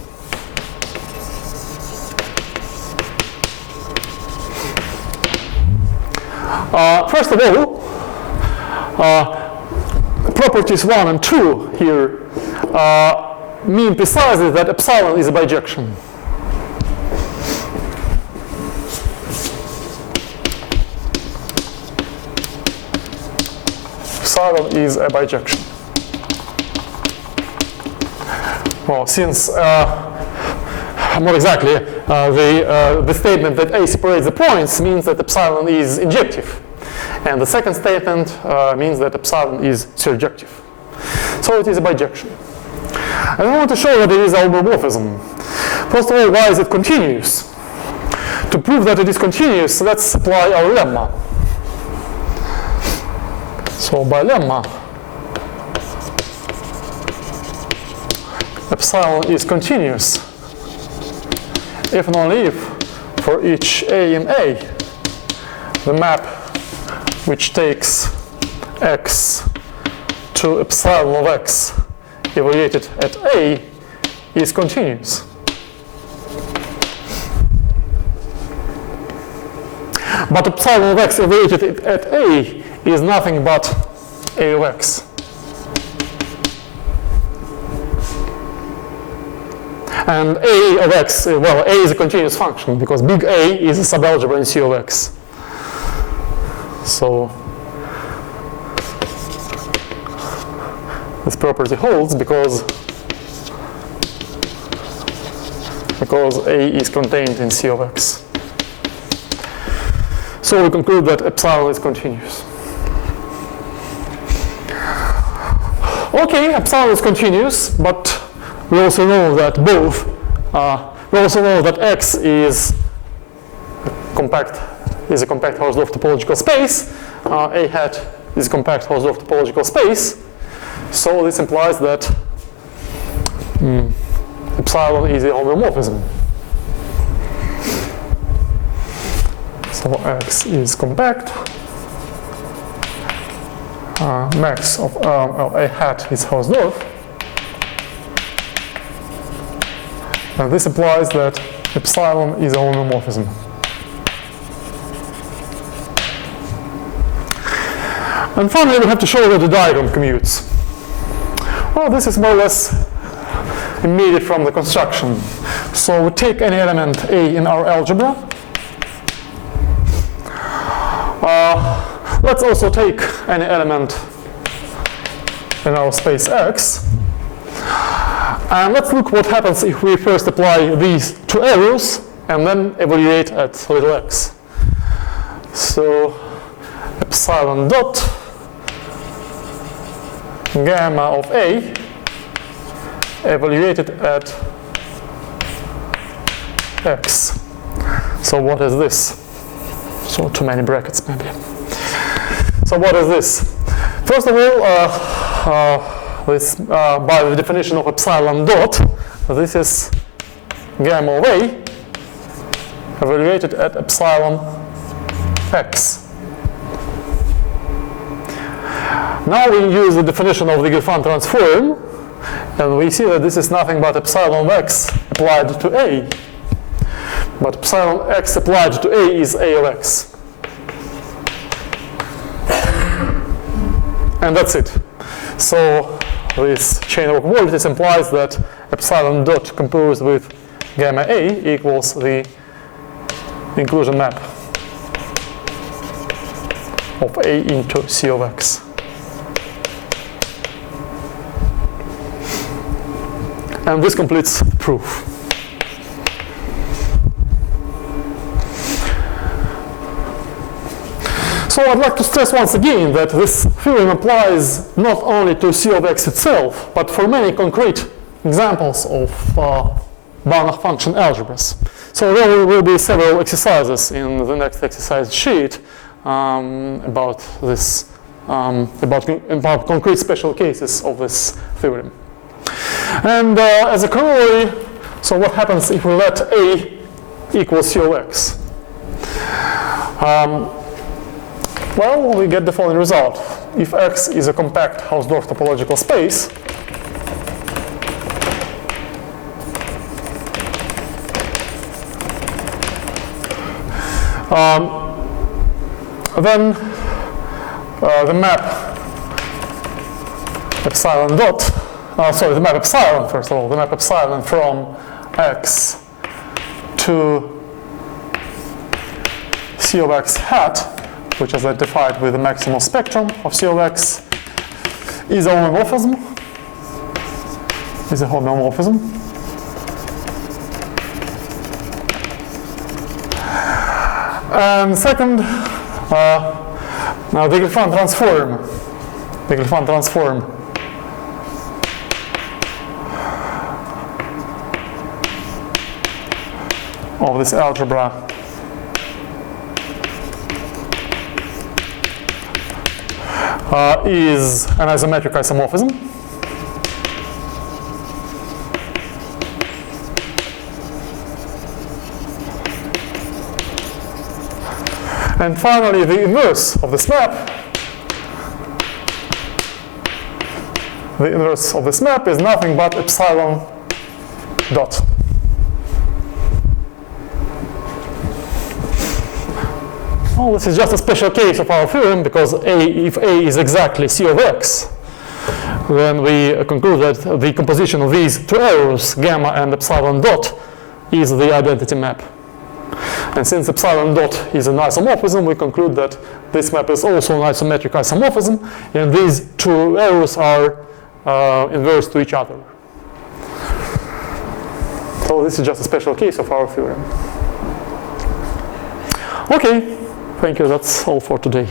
First of all, properties 1 and 2 here mean precisely that epsilon is a bijection. Epsilon is a bijection. Well, since more exactly, the statement that A separates the points means that epsilon is injective. And the second statement means that epsilon is surjective. So it is a bijection. And I want to show that it is a homomorphism. First of all, why is it continuous? To prove that it is continuous, let's apply our lemma. So by lemma, epsilon is continuous if and only if for each A in A, the map which takes X to epsilon of X evaluated at A is continuous. But epsilon of X evaluated at A is nothing but A of X. And A of X, well, A is a continuous function because big A is a subalgebra in C of X. So this property holds because A is contained in C of X. So we conclude that epsilon is continuous. Okay, epsilon is continuous, but we also know that both We also know that X is a compact Hausdorff topological space. A hat is a compact Hausdorff topological space. So this implies that epsilon is a homeomorphism. So X is compact. Max of A hat is Hausdorff. And this implies that epsilon is a homeomorphism. And finally, we have to show that the diagram commutes. Well, this is more or less immediate from the construction. So we take any element A in our algebra. Let's also take any element in our space X. And let's look what happens if we first apply these two arrows and then evaluate at little x. So epsilon dot gamma of A evaluated at x. So what is this? So too many brackets maybe. So what is this? First of all, by the definition of epsilon dot, this is gamma of A evaluated at epsilon x. Now we use the definition of the Gelfand transform, and we see that this is nothing but epsilon x applied to A. But epsilon x applied to A is A of x. And that's it. So this chain of quantities implies that epsilon dot composed with gamma A equals the inclusion map of A into C of x. And this completes the proof. So I'd like to stress once again that this theorem applies not only to C of x itself, but for many concrete examples of Banach function algebras. So there will be several exercises in the next exercise sheet about this, about concrete special cases of this theorem. And as a corollary, so what happens if we let A equal C of x? Well, we get the following result. If X is a compact Hausdorff topological space, then the map epsilon dot, the map epsilon, first of all, the map epsilon from X to C of x hat, which is identified with the maximal spectrum of C of x, is a homomorphism. And second, now the Gelfand transform of this algebra is an isometric isomorphism. And finally, the inverse of this map. The inverse of this map is nothing but epsilon dot. Well, this is just a special case of our theorem because if A is exactly C of x, then we conclude that the composition of these two arrows, gamma and epsilon dot, is the identity map. And since epsilon dot is an isomorphism, we conclude that this map is also an isometric isomorphism, and these two arrows are inverse to each other. So this is just a special case of our theorem. Okay. Thank you, that's all for today.